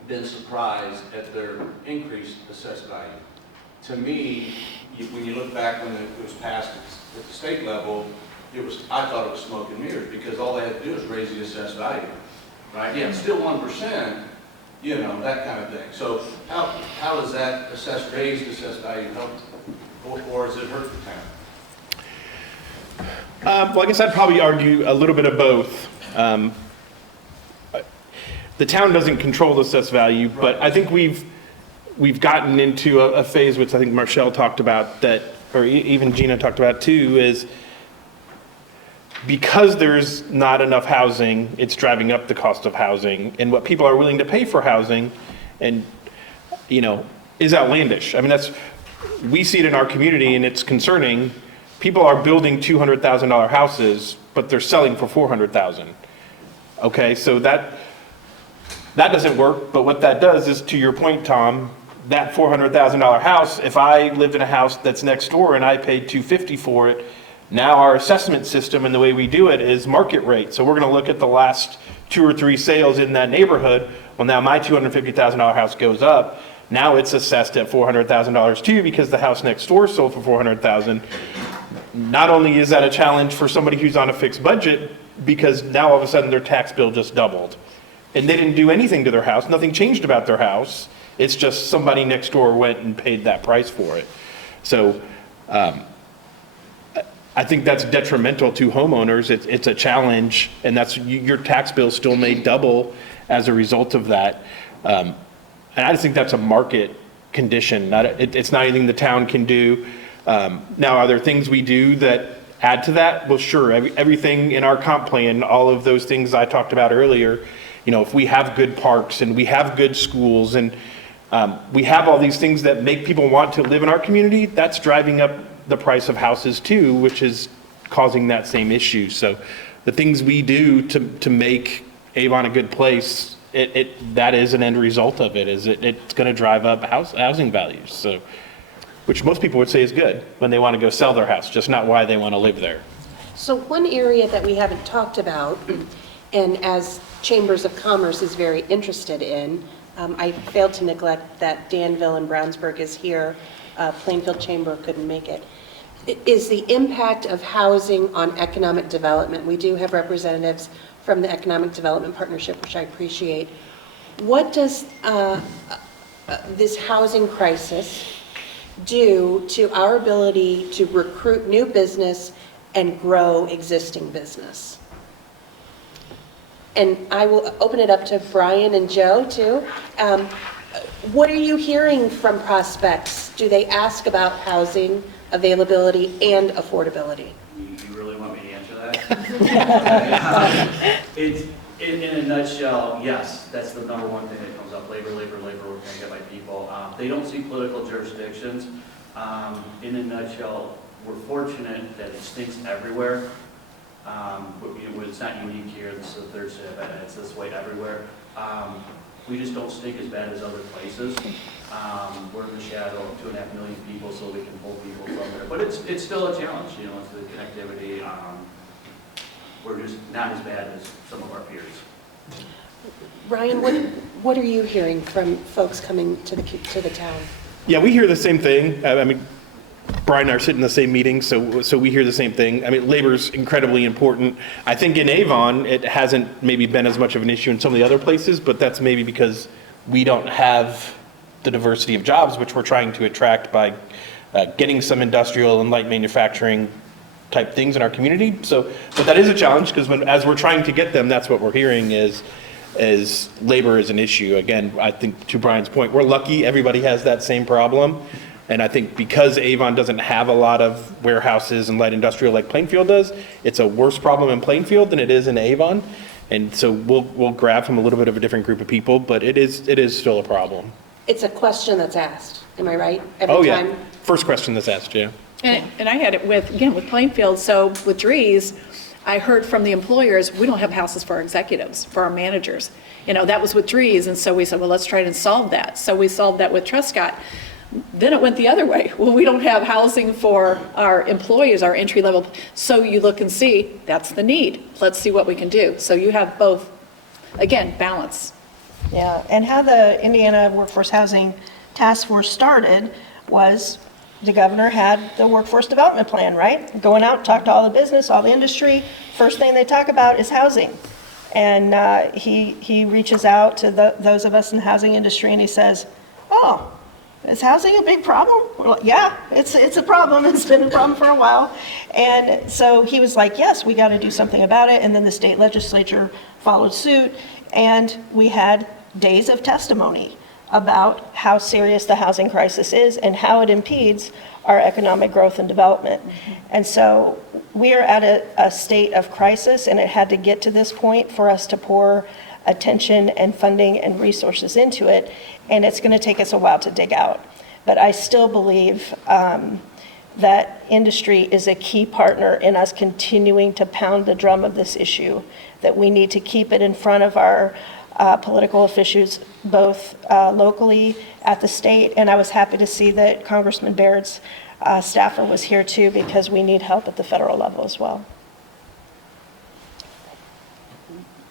been surprised at their increased assessed value? To me, when you look back when it was passed at the state level, I thought it was smoke and mirrors, because all they had to do is raise the assessed value, right? Yeah, it's still 1%, that kind of thing. So how does that raised assessed value help, or does it hurt the town? Well, I guess I'd probably argue a little bit of both. The town doesn't control the assessed value, but I think we've gotten into a phase, which I think Marshall talked about, that, or even Gina talked about too, is because there's not enough housing, it's driving up the cost of housing, and what people are willing to pay for housing, and is outlandish. I mean, we see it in our community, and it's concerning. People are building $200,000 houses, but they're selling for $400,000. Okay, so that doesn't work. But what that does is, to your point, Tom, that $400,000 house, if I lived in a house that's next door and I paid $250,000 for it, now our assessment system and the way we do it is market rate. So we're going to look at the last 2 or 3 sales in that neighborhood. Well, now my $250,000 house goes up. Now it's assessed at $400,000 too, because the house next door sold for $400,000. Not only is that a challenge for somebody who's on a fixed budget, because now all of a sudden their tax bill just doubled. And they didn't do anything to their house. Nothing changed about their house. It's just somebody next door went and paid that price for it. So I think that's detrimental to homeowners. It's a challenge, and that's your tax bill still may double as a result of that. And I just think that's a market condition. It's not anything the town can do. Now, are there things we do that add to that? Well, sure. Everything in our comp plan, all of those things I talked about earlier, if we have good parks and we have good schools and we have all these things that make people want to live in our community, that's driving up the price of houses too, which is causing that same issue. So the things we do to make Avon a good place, that is an end result of it, is it's going to drive up housing values. So, which most people would say is good when they want to go sell their house, just not why they want to live there. So one area that we haven't talked about, and as Chambers of Commerce is very interested in, I failed to neglect that Danville and Brownsburg is here, Plainfield Chamber couldn't make it, is the impact of housing on economic development. We do have representatives from the Economic Development Partnership, which I appreciate. What does this housing crisis do to our ability to recruit new business and grow existing business? And I will open it up to Brian and Joe too. What are you hearing from prospects? Do they ask about housing availability and affordability? You really want me to answer that? It's, in a nutshell, yes, that's the number one thing that comes up. Labor, we're going to get by people. They don't see political jurisdictions. In a nutshell, we're fortunate that it stinks everywhere. It's not unique here, this is the third shift, it's this way everywhere. We just don't stink as bad as other places. We're in the shadow of 2.5 million people, so we can pull people from there. But it's still a challenge, it's the connectivity. We're just not as bad as some of our peers. Ryan, what are you hearing from folks coming to the town? Yeah, we hear the same thing. I mean, Brian and I are sitting in the same meeting, so we hear the same thing. I mean, labor's incredibly important. I think in Avon, it hasn't maybe been as much of an issue in some of the other places, but that's maybe because we don't have the diversity of jobs, which we're trying to attract by getting some industrial and light manufacturing type things in our community. So, but that is a challenge because as we're trying to get them, that's what we're hearing is labor is an issue. Again, I think to Brian's point, we're lucky everybody has that same problem. And I think because Avon doesn't have a lot of warehouses and light industrial like Plainfield does, it's a worse problem in Plainfield than it is in Avon. And so we'll grab from a little bit of a different group of people, but it is still a problem. It's a question that's asked, am I right? Oh, yeah. First question that's asked, yeah. And I had it with Plainfield, so with Drees, I heard from the employers, we don't have houses for our executives, for our managers. That was with Drees, and so we said, well, let's try and solve that. So we solved that with Trescott. Then it went the other way. Well, we don't have housing for our employees, our entry level. So you look and see, that's the need. Let's see what we can do. So you have both, again, balance. Yeah, and how the Indiana Workforce Housing Task Force started was the governor had the workforce development plan, right? Going out, talk to all the business, all the industry. First thing they talk about is housing. And he reaches out to those of us in the housing industry and he says, oh, is housing a big problem? We're like, yeah, it's a problem. It's been a problem for a while. And so he was like, yes, we got to do something about it. And then the state legislature followed suit. And we had days of testimony about how serious the housing crisis is and how it impedes our economic growth and development. And so we are at a state of crisis, and it had to get to this point for us to pour attention and funding and resources into it, and it's going to take us a while to dig out. But I still believe that industry is a key partner in us continuing to pound the drum of this issue, that we need to keep it in front of our political officials, both locally at the state, and I was happy to see that Congressman Baird's staffer was here too, because we need help at the federal level as well.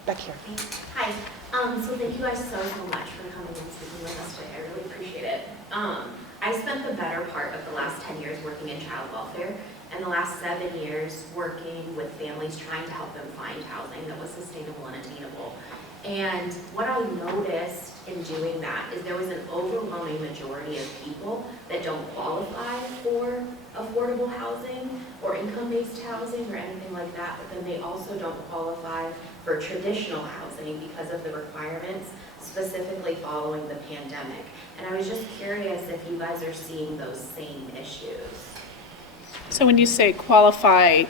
Back here. Hi, so thank you guys so much for coming and speaking with us today. I really appreciate it. I spent the better part of the last 10 years working in child welfare, and the last 7 years working with families trying to help them find housing that was sustainable and attainable. And what I noticed in doing that is there was an overwhelming majority of people that don't qualify for affordable housing or income-based housing or anything like that, but then they also don't qualify for traditional housing because of the requirements, specifically following the pandemic. And I was just curious if you guys are seeing those same issues. So when you say qualify,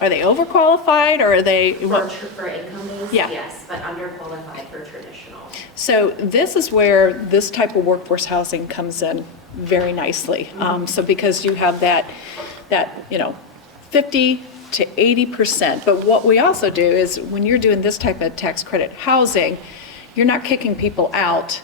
are they overqualified or are they? For income-based, Yeah. yes, but underqualified for traditional. So this is where this type of workforce housing comes in very nicely. So because you have that 50 to 80%. But what we also do is when you're doing this type of tax credit housing, you're not kicking people out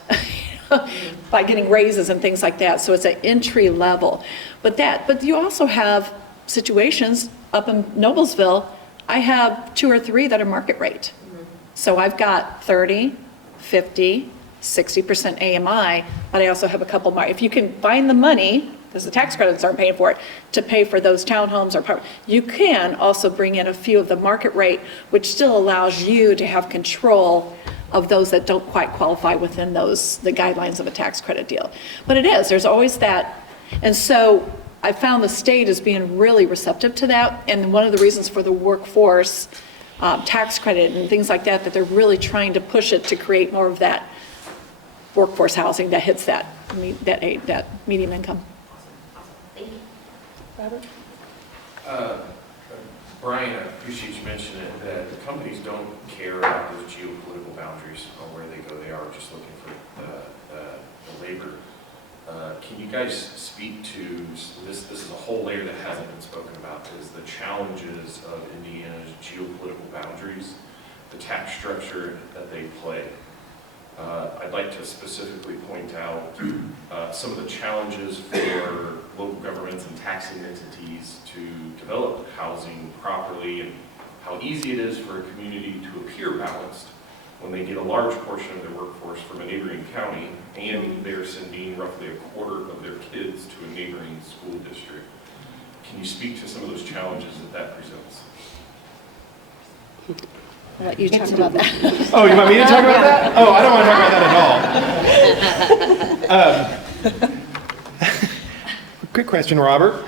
by getting raises and things like that. So it's an entry level. But you also have situations up in Noblesville. I have 2 or 3 that are market rate. So I've got 30, 50, 60% AMI, but I also have a couple more. If you can find the money, because the tax credits aren't paying for it, to pay for those townhomes or apartments, you can also bring in a few of the market rate, which still allows you to have control of those that don't quite qualify within the guidelines of a tax credit deal. But there's always that. And so I found the state as being really receptive to that. And one of the reasons for the workforce tax credit and things like that they're really trying to push it to create more of that workforce housing that hits that medium income. Awesome. Thank you. Robert? Brian, I appreciate you mentioning it, that the companies don't care about those geopolitical boundaries on where they go. They are just looking for the labor. Can you guys speak to this is a whole layer that hasn't been spoken about, is the challenges of Indiana's geopolitical boundaries, the tax structure that they play. I'd like to specifically point out some of the challenges for local governments and taxing entities to develop housing properly, and how easy it is for a community to appear balanced when they get a large portion of their workforce from a neighboring county and they're sending roughly a quarter of their kids to a neighboring school district. Can you speak to some of those challenges that presents? I'll let you talk about that. Oh, you want me to talk about that? Oh, I don't want to talk about that at all. Good question, Robert.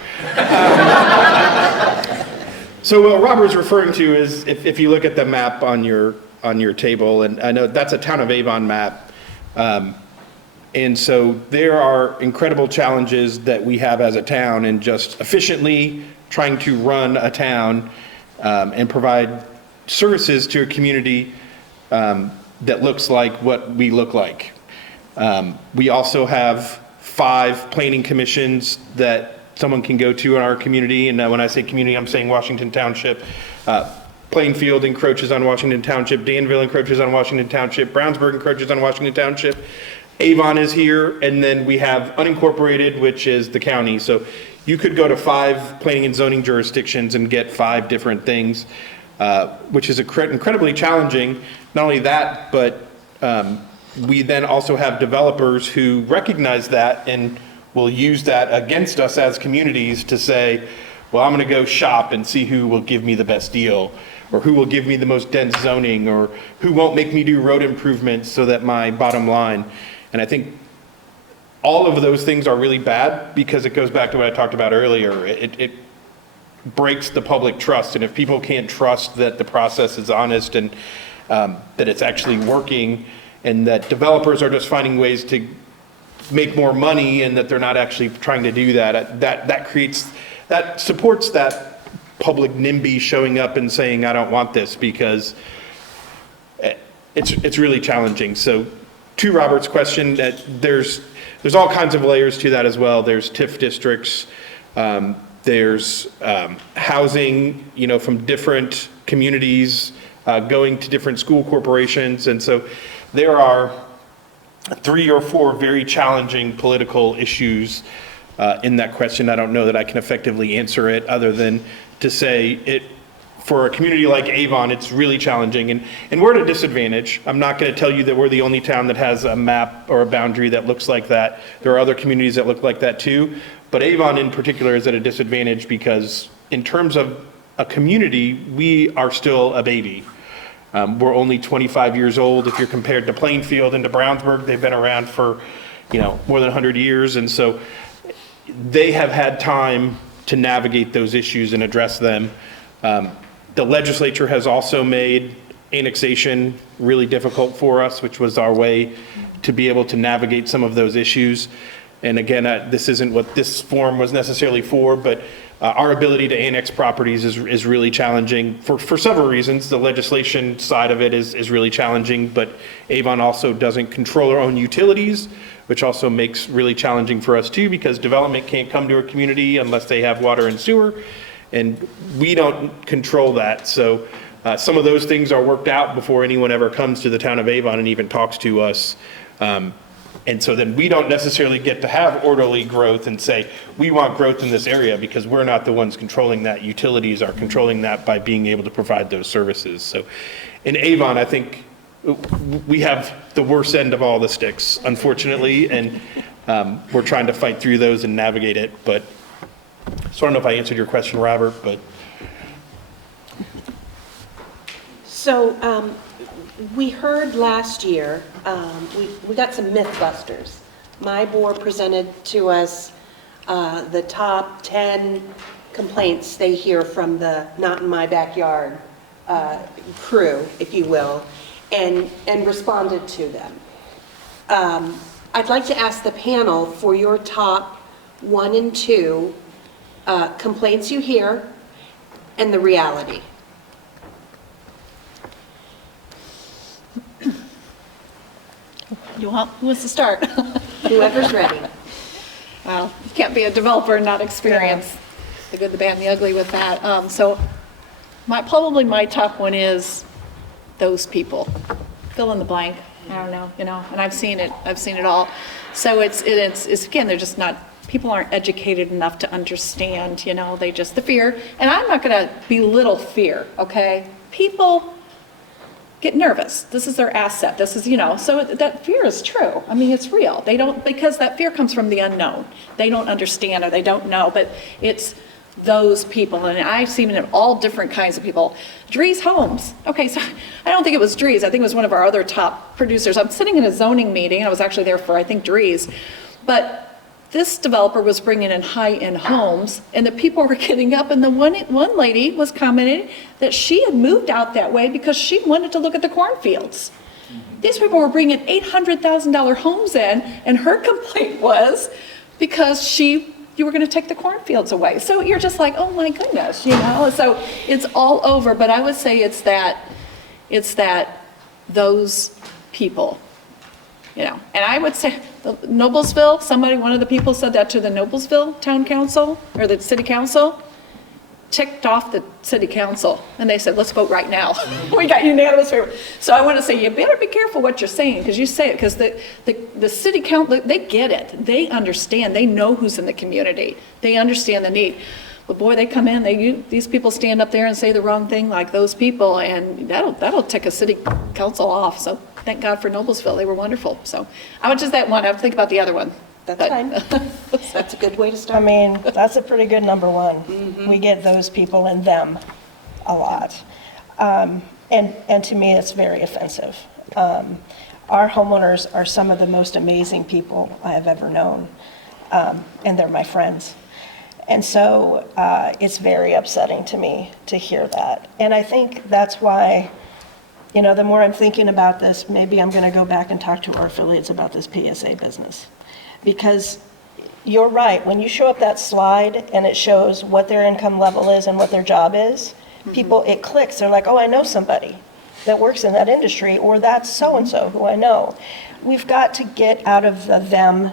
So what Robert is referring to is, if you look at the map on your table, and I know that's a Town of Avon map, and so there are incredible challenges that we have as a town in just efficiently trying to run a town and provide services to a community that looks like what we look like. We also have 5 planning commissions that someone can go to in our community, and when I say community, I'm saying Washington Township. Plainfield encroaches on Washington Township, Danville encroaches on Washington Township, Brownsburg encroaches on Washington Township, Avon is here, and then we have unincorporated, which is the county. So you could go to 5 planning and zoning jurisdictions and get 5 different things, which is incredibly challenging. Not only that, but we then also have developers who recognize that and will use that against us as communities to say, well, I'm going to go shop and see who will give me the best deal, or who will give me the most dense zoning, or who won't make me do road improvements so that my bottom line. And I think all of those things are really bad because it goes back to what I talked about earlier. It breaks the public trust. And if people can't trust that the process is honest and that it's actually working, and that developers are just finding ways to make more money and that they're not actually trying to do that, that supports that public NIMBY showing up and saying, I don't want this, because it's really challenging. So to Robert's question, that there's all kinds of layers to that as well. There's TIF districts, there's housing, from different communities, going to different school corporations. And so there are 3 or 4 very challenging political issues in that question. I don't know that I can effectively answer it other than to say for a community like Avon, it's really challenging, and we're at a disadvantage. I'm not going to tell you that we're the only town that has a map or a boundary that looks like that. There are other communities that look like that too, but Avon in particular is at a disadvantage because in terms of a community, we are still a baby. We're only 25 years old if you're compared to Plainfield and to Brownsburg. They've been around for, more than 100 years, and so they have had time to navigate those issues and address them. The legislature has also made annexation really difficult for us, which was our way to be able to navigate some of those issues. And again, this isn't what this forum was necessarily for, but our ability to annex properties is really challenging for several reasons. The legislation side of it is really challenging, but Avon also doesn't control our own utilities, which also makes really challenging for us too, because development can't come to a community unless they have water and sewer, and we don't control that. So some of those things are worked out before anyone ever comes to the town of Avon and even talks to us. And so then we don't necessarily get to have orderly growth and say, we want growth in this area, because we're not the ones controlling that. Utilities are controlling that by being able to provide those services. So in Avon, I think we have the worst end of all the sticks, unfortunately, and we're trying to fight through those and navigate it. But so I don't know if I answered your question, Robert, but. So we heard last year, we got some Mythbusters. My board presented to us the top 10 complaints they hear from the Not in My Backyard crew, if you will, and responded to them. I'd like to ask the panel for your top 1 and 2 complaints you hear and the reality. Who wants to start? Whoever's ready. Well, you can't be a developer and not experience the good, the bad, and the ugly with that. So probably my top one is those people. Fill in the blank. I don't know, and I've seen it all. So it's again, they're just not, people aren't educated enough to understand, the fear. And I'm not going to belittle fear, okay? People get nervous. This is their asset. This is, so that fear is true. I mean, it's real. They don't, because that fear comes from the unknown. They don't understand or they don't know, but it's those people. And I've seen it in all different kinds of people. Drees Homes. Okay, so I don't think it was Drees. I think it was one of our other top producers. I'm sitting in a zoning meeting. I was actually there for, I think, Drees. But this developer was bringing in high-end homes, and the people were getting up, and the one lady was commenting that she had moved out that way because she wanted to look at the cornfields. These people were bringing $800,000 homes in, and her complaint was because you were going to take the cornfields away. So you're just like, oh my goodness, So it's all over, but I would say it's that those people, And I would say Noblesville, one of the people said that to the Noblesville Town Council or the City Council, ticked off the City Council, and they said, let's vote right now. We got unanimous favor. So I want to say, you better be careful what you're saying, because you say it, because the City Council, they get it. They understand. They know who's in the community. They understand the need. But boy, they come in, these people stand up there and say the wrong thing like those people, and that'll tick a City Council off. So thank God for Noblesville. They were wonderful. So I would just that one. I would think about the other one. That's fine. That's a good way to I start. mean, that's a pretty good number one. We get those people and them a lot. And to me, it's very offensive. Our homeowners are some of the most amazing people I have ever known, and they're my friends. And so it's very upsetting to me to hear that. And I think that's why, the more I'm thinking about this, maybe I'm going to go back and talk to our affiliates about this PSA business. Because you're right, when you show up that slide and it shows what their income level is and what their job is, people, it clicks. They're like, oh, I know somebody that works in that industry, or that's so-and-so who I know. We've got to get out of the them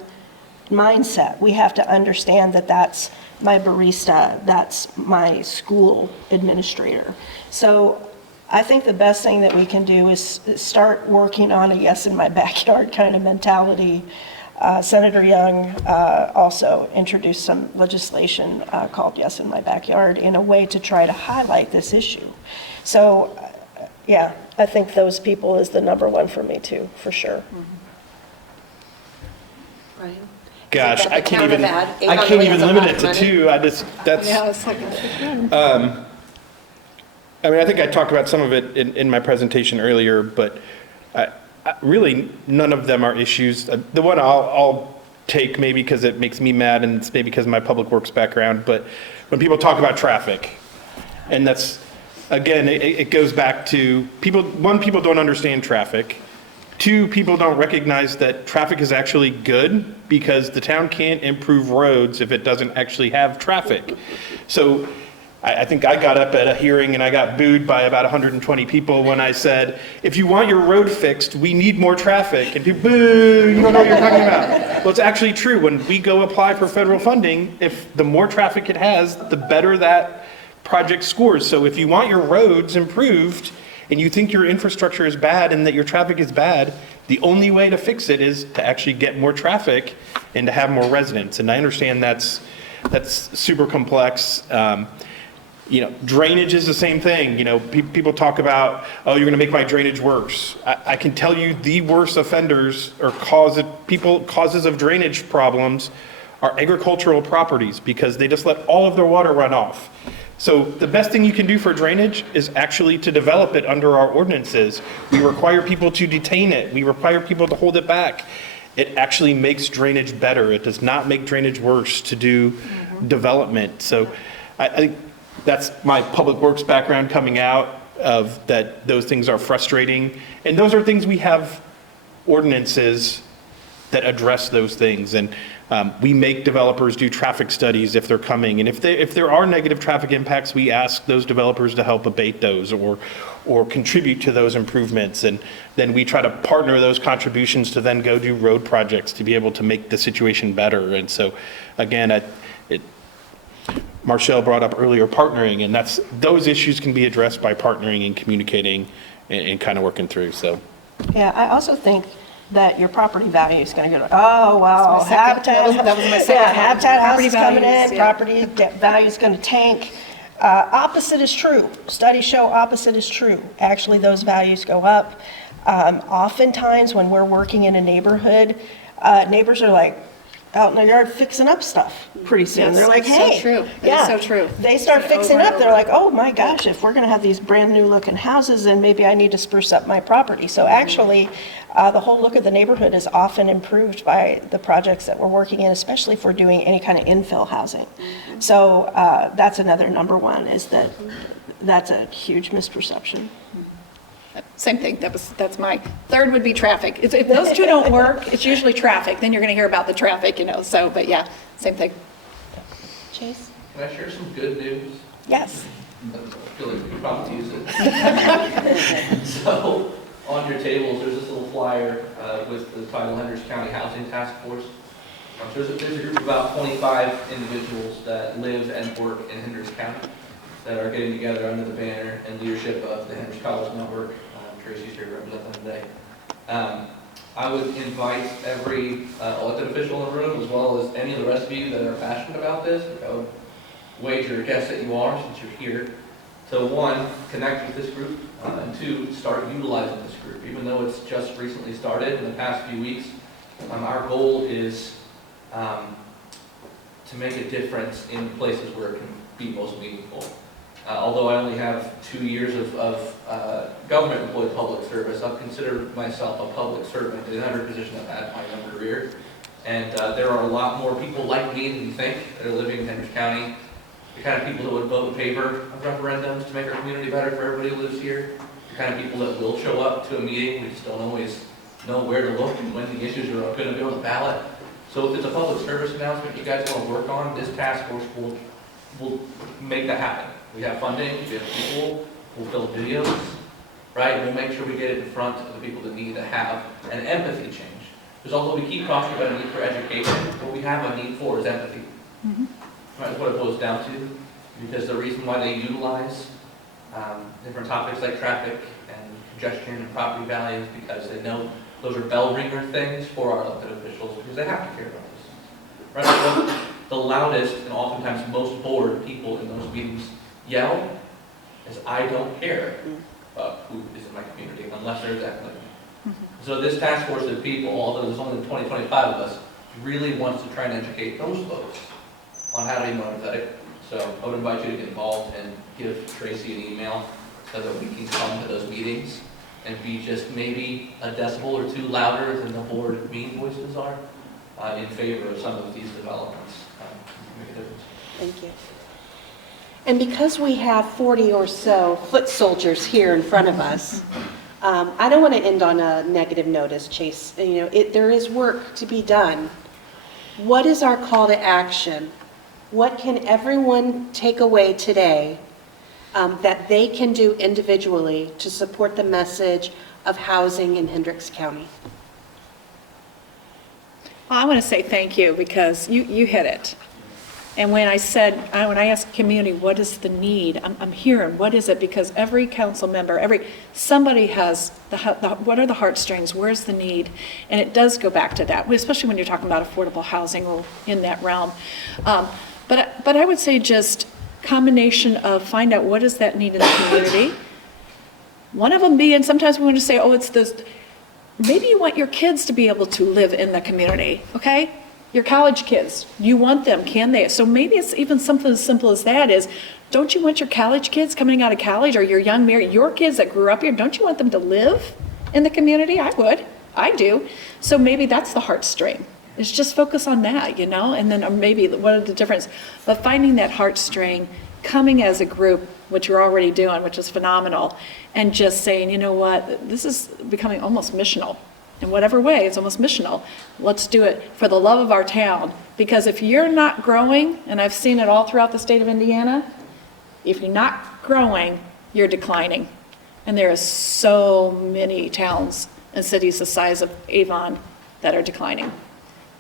mindset. We have to understand that that's my barista, that's my school administrator. So I think the best thing that we can do is start working on a yes in my backyard kind of mentality. Senator Young also introduced some legislation called Yes in My Backyard in a way to try to highlight this issue. So, yeah, I think those people is the number one for me too, for sure. Right. Gosh, I can't even limit it to two. It's like, I think I talked about some of it in my presentation earlier, but really none of them are issues. The one I'll take maybe because it makes me mad, and it's maybe because of my public works background, but when people talk about traffic, and that's, again, it goes back to people don't understand traffic. Two, people don't recognize that traffic is actually good because the town can't improve roads if it doesn't actually have traffic. So I think I got up at a hearing and I got booed by about 120 people when I said, if you want your road fixed, we need more traffic. And people, boo, you don't know what you're talking about. Well, it's actually true. When we go apply for federal funding, if the more traffic it has, the better that project scores. So if you want your roads improved and you think your infrastructure is bad and that your traffic is bad, the only way to fix it is to actually get more traffic and to have more residents. And I understand that's super complex. Drainage is the same thing. People talk about, oh, you're going to make my drainage worse. I can tell you the worst offenders or causes of drainage problems are agricultural properties because they just let all of their water run off. So the best thing you can do for drainage is actually to develop it under our ordinances. We require people to detain it. We require people to hold it back. It actually makes drainage better. It does not make drainage worse to do development. So I think that's my public works background coming out of that. Those things are frustrating. And those are things we have ordinances that address those things. And we make developers do traffic studies if they're coming. And if there are negative traffic impacts, we ask those developers to help abate those or contribute to those improvements. And then we try to partner those contributions to then go do road projects to be able to make the situation better. And so, again, Marshall brought up earlier partnering, and those issues can be addressed by partnering and communicating and kind of working through. So, Yeah, I also think that your property value is going to go, oh, wow, Habitat. That was my second one. Habitat House Property is coming values, in, yeah. property value is going to tank. Opposite is true. Studies show opposite is true. Actually, those values go up. Oftentimes, when we're working in a neighborhood, neighbors are like, out in their yard fixing up stuff pretty soon. Yes, They're like, so hey. true. That is Yeah. so true. They start Over and fixing up, they're over. like, oh my gosh, if we're gonna have these brand-new looking houses, then maybe I need to spruce up my property. So actually, the whole look of the neighborhood is often improved by the projects that we're working in, especially if we're doing any kind of infill housing. So that's another number one, is that that's a huge misperception. Same thing, that's my, third would be traffic. If those two don't work, it's usually traffic, then you're gonna hear about the traffic, so, but yeah, same thing. Chase? Can I share some good news? Yes. I feel like we could probably use it. So, on your tables, there's this little flyer with the title Hendricks County Housing Task Force. There's a group of about 25 individuals that live and work in Hendricks County that are getting together under the banner and leadership of the Hendricks College Network. Tracy's here to represent them today. I would invite every elected official in the room, as well as any of the rest of you that are passionate about this, I would wager a guess that you are, since you're here, to one, connect with this group, and two, start utilizing this group. Even though it's just recently started in the past few weeks, our goal is to make a difference in places where it can be most meaningful. Although I only have 2 years of government employed public service, I've considered myself a public servant in every position I've had in my young career. And there are a lot more people like me than you think that are living in Hendricks County. The kind of people that would vote in favor of referendums to make our community better for everybody who lives here. The kind of people that will show up to a meeting. We just don't always know where to look and when the issues are going to be on the ballot. So if it's a public service announcement you guys want to work on, this task force will make that happen. We have funding, we have people, we'll build videos, right? We'll make sure we get it in front of the people that need to have an empathy change. Because although we keep talking about a need for education, what we have a need for is empathy. Right, that's what it boils down to. Because the reason why they utilize different topics like traffic and congestion and property values, because they know those are bell ringer things for our elected officials, because they have to care about this. Right? So the loudest and oftentimes most bored people in those meetings yell is, I don't care about who is in my community unless there's equity. So this task force of people, although there's only 20-25 of us, really wants to try and educate those folks on how to be more empathetic. So I would invite you to get involved and give Tracy an email so that we can come to those meetings and be just maybe a decibel or two louder than the board mean voices are in favor of some of these developments. Make a difference. Thank you. And because we have 40 or so foot soldiers here in front of us, I don't want to end on a negative note, as Chase, there is work to be done. What is our call to action? What can everyone take away today that they can do individually to support the message of housing in Hendricks County? I want to say thank you, because you hit it. And when I asked community, what is the need? I'm hearing, what is it? Because every council member, somebody has, what are the heartstrings? Where's the need? And it does go back to that, especially when you're talking about affordable housing or in that realm. But I would say just combination of find out what is that need in the community. One of them being, sometimes we want to say, oh, it's this, maybe you want your kids to be able to live in the community, okay? Your college kids, you want them, can they? So maybe it's even something as simple as that is, don't you want your college kids coming out of college, or your young married, your kids that grew up here, don't you want them to live in the community? I would, I do. So maybe that's the heartstring. It's just focus on that, and then or maybe what are the difference? But finding that heartstring, coming as a group, which you're already doing, which is phenomenal, and just saying, you know what, this is becoming almost missional. In whatever way, it's almost missional. Let's do it for the love of our town. Because if you're not growing, and I've seen it all throughout the state of Indiana, if you're not growing, you're declining. And there are so many towns and cities the size of Avon that are declining.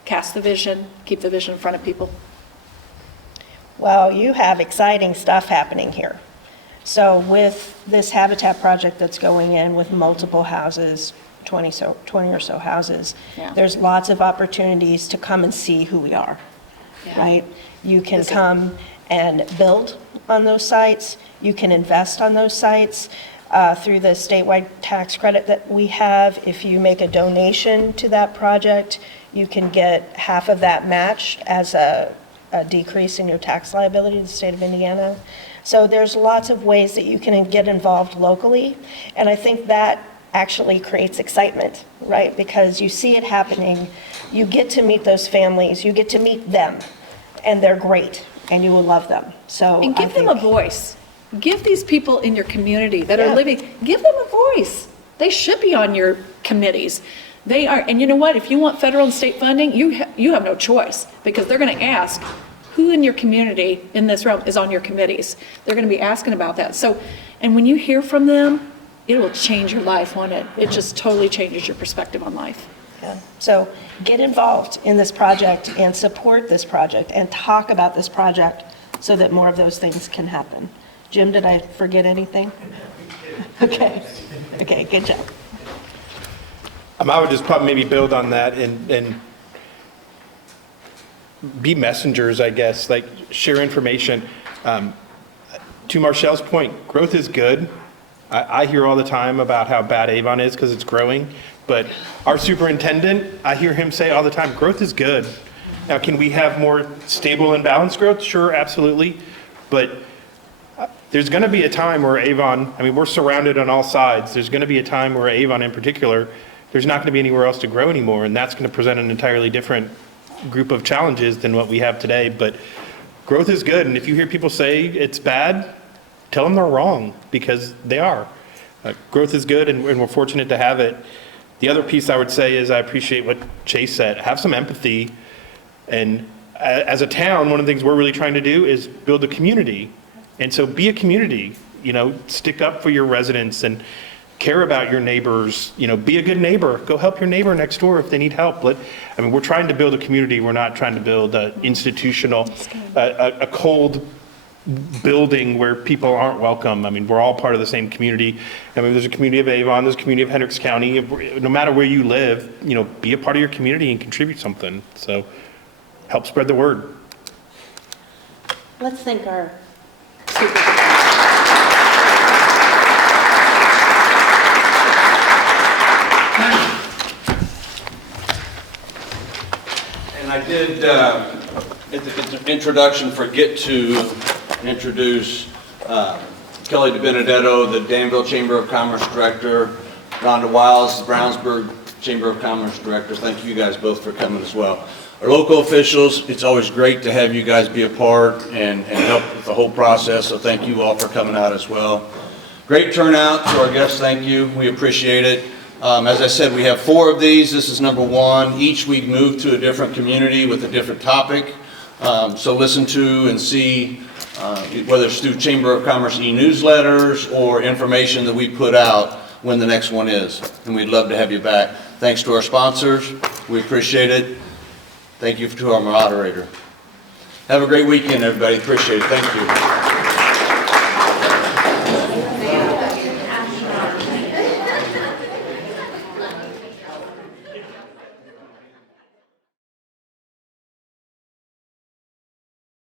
Cast the vision, keep the vision in front of people. Well, you have exciting stuff happening here. So with this habitat project that's going in with multiple houses, 20 or so houses, Yeah. there's lots of opportunities to come and see who we are, right? You can come and build on those sites. You can invest on those sites through the statewide tax credit that we have. If you make a donation to that project, You can get half of that matched as a decrease in your tax liability to the state of Indiana. So there's lots of ways that you can get involved locally, and I think that actually creates excitement, right? Because you see it happening, you get to meet those families, you get to meet them, and they're great, and you will love them. So And give them a voice. Give these people in your community that are living, give them a voice. They should be on your committees. They are, and you know what? If you want federal and state funding, you have no choice, because they're going to ask who in your community in this realm is on your committees. They're going to be asking about that. So, and when you hear from them, it will change your life, won't it? It just totally changes your perspective on life. Yeah. So get involved in this project and support this project and talk about this project so that more of those things can happen. Jim, did I forget anything? Okay. Okay, good job. I would just probably maybe build on that and be messengers, I guess, like share information. To Marcelle's point, growth is good. I hear all the time about how bad Avon is because it's growing, but our superintendent, I hear him say all the time, growth is good. Now, can we have more stable and balanced growth? Sure, absolutely. But there's going to be a time where Avon, I mean, we're surrounded on all sides. There's going to be a time where Avon in particular, there's not going to be anywhere else to grow anymore, and that's going to present an entirely different group of challenges than what we have today. But growth is good, and if you hear people say it's bad, tell them they're wrong, because they are. Growth is good, and we're fortunate to have it. The other piece I would say is I appreciate what Chase said. Have some empathy, and as a town, one of the things we're really trying to do is build a community. And so be a community, stick up for your residents and care about your neighbors, be a good neighbor. Go help your neighbor next door if they need help. We're trying to build a community. We're not trying to build an institutional, a cold building where people aren't welcome. We're all part of the same community. There's a community of Avon, there's a community of Hendricks County. No matter where you live, be a part of your community and contribute something. So help spread the word. Let's thank our And I did, at the introduction, forget to introduce Kelly DiBenedetto, the Danville Chamber of Commerce Director, Rhonda Wiles, the Brownsburg Chamber of Commerce Director. Thank you guys both for coming as well. Our local officials, it's always great to have you guys be a part and help with the whole process, so thank you all for coming out as well. Great turnout to our guests, thank you, we appreciate it. As I said, we have 4 of these, this is number 1. Each week move to a different community with a different topic. So listen to and see, whether it's through Chamber of Commerce e-newsletters or information that we put out when the next one is. And we'd love to have you back. Thanks to our sponsors, we appreciate it. Thank you to our moderator. Have a great weekend, everybody. Appreciate it. Thank you.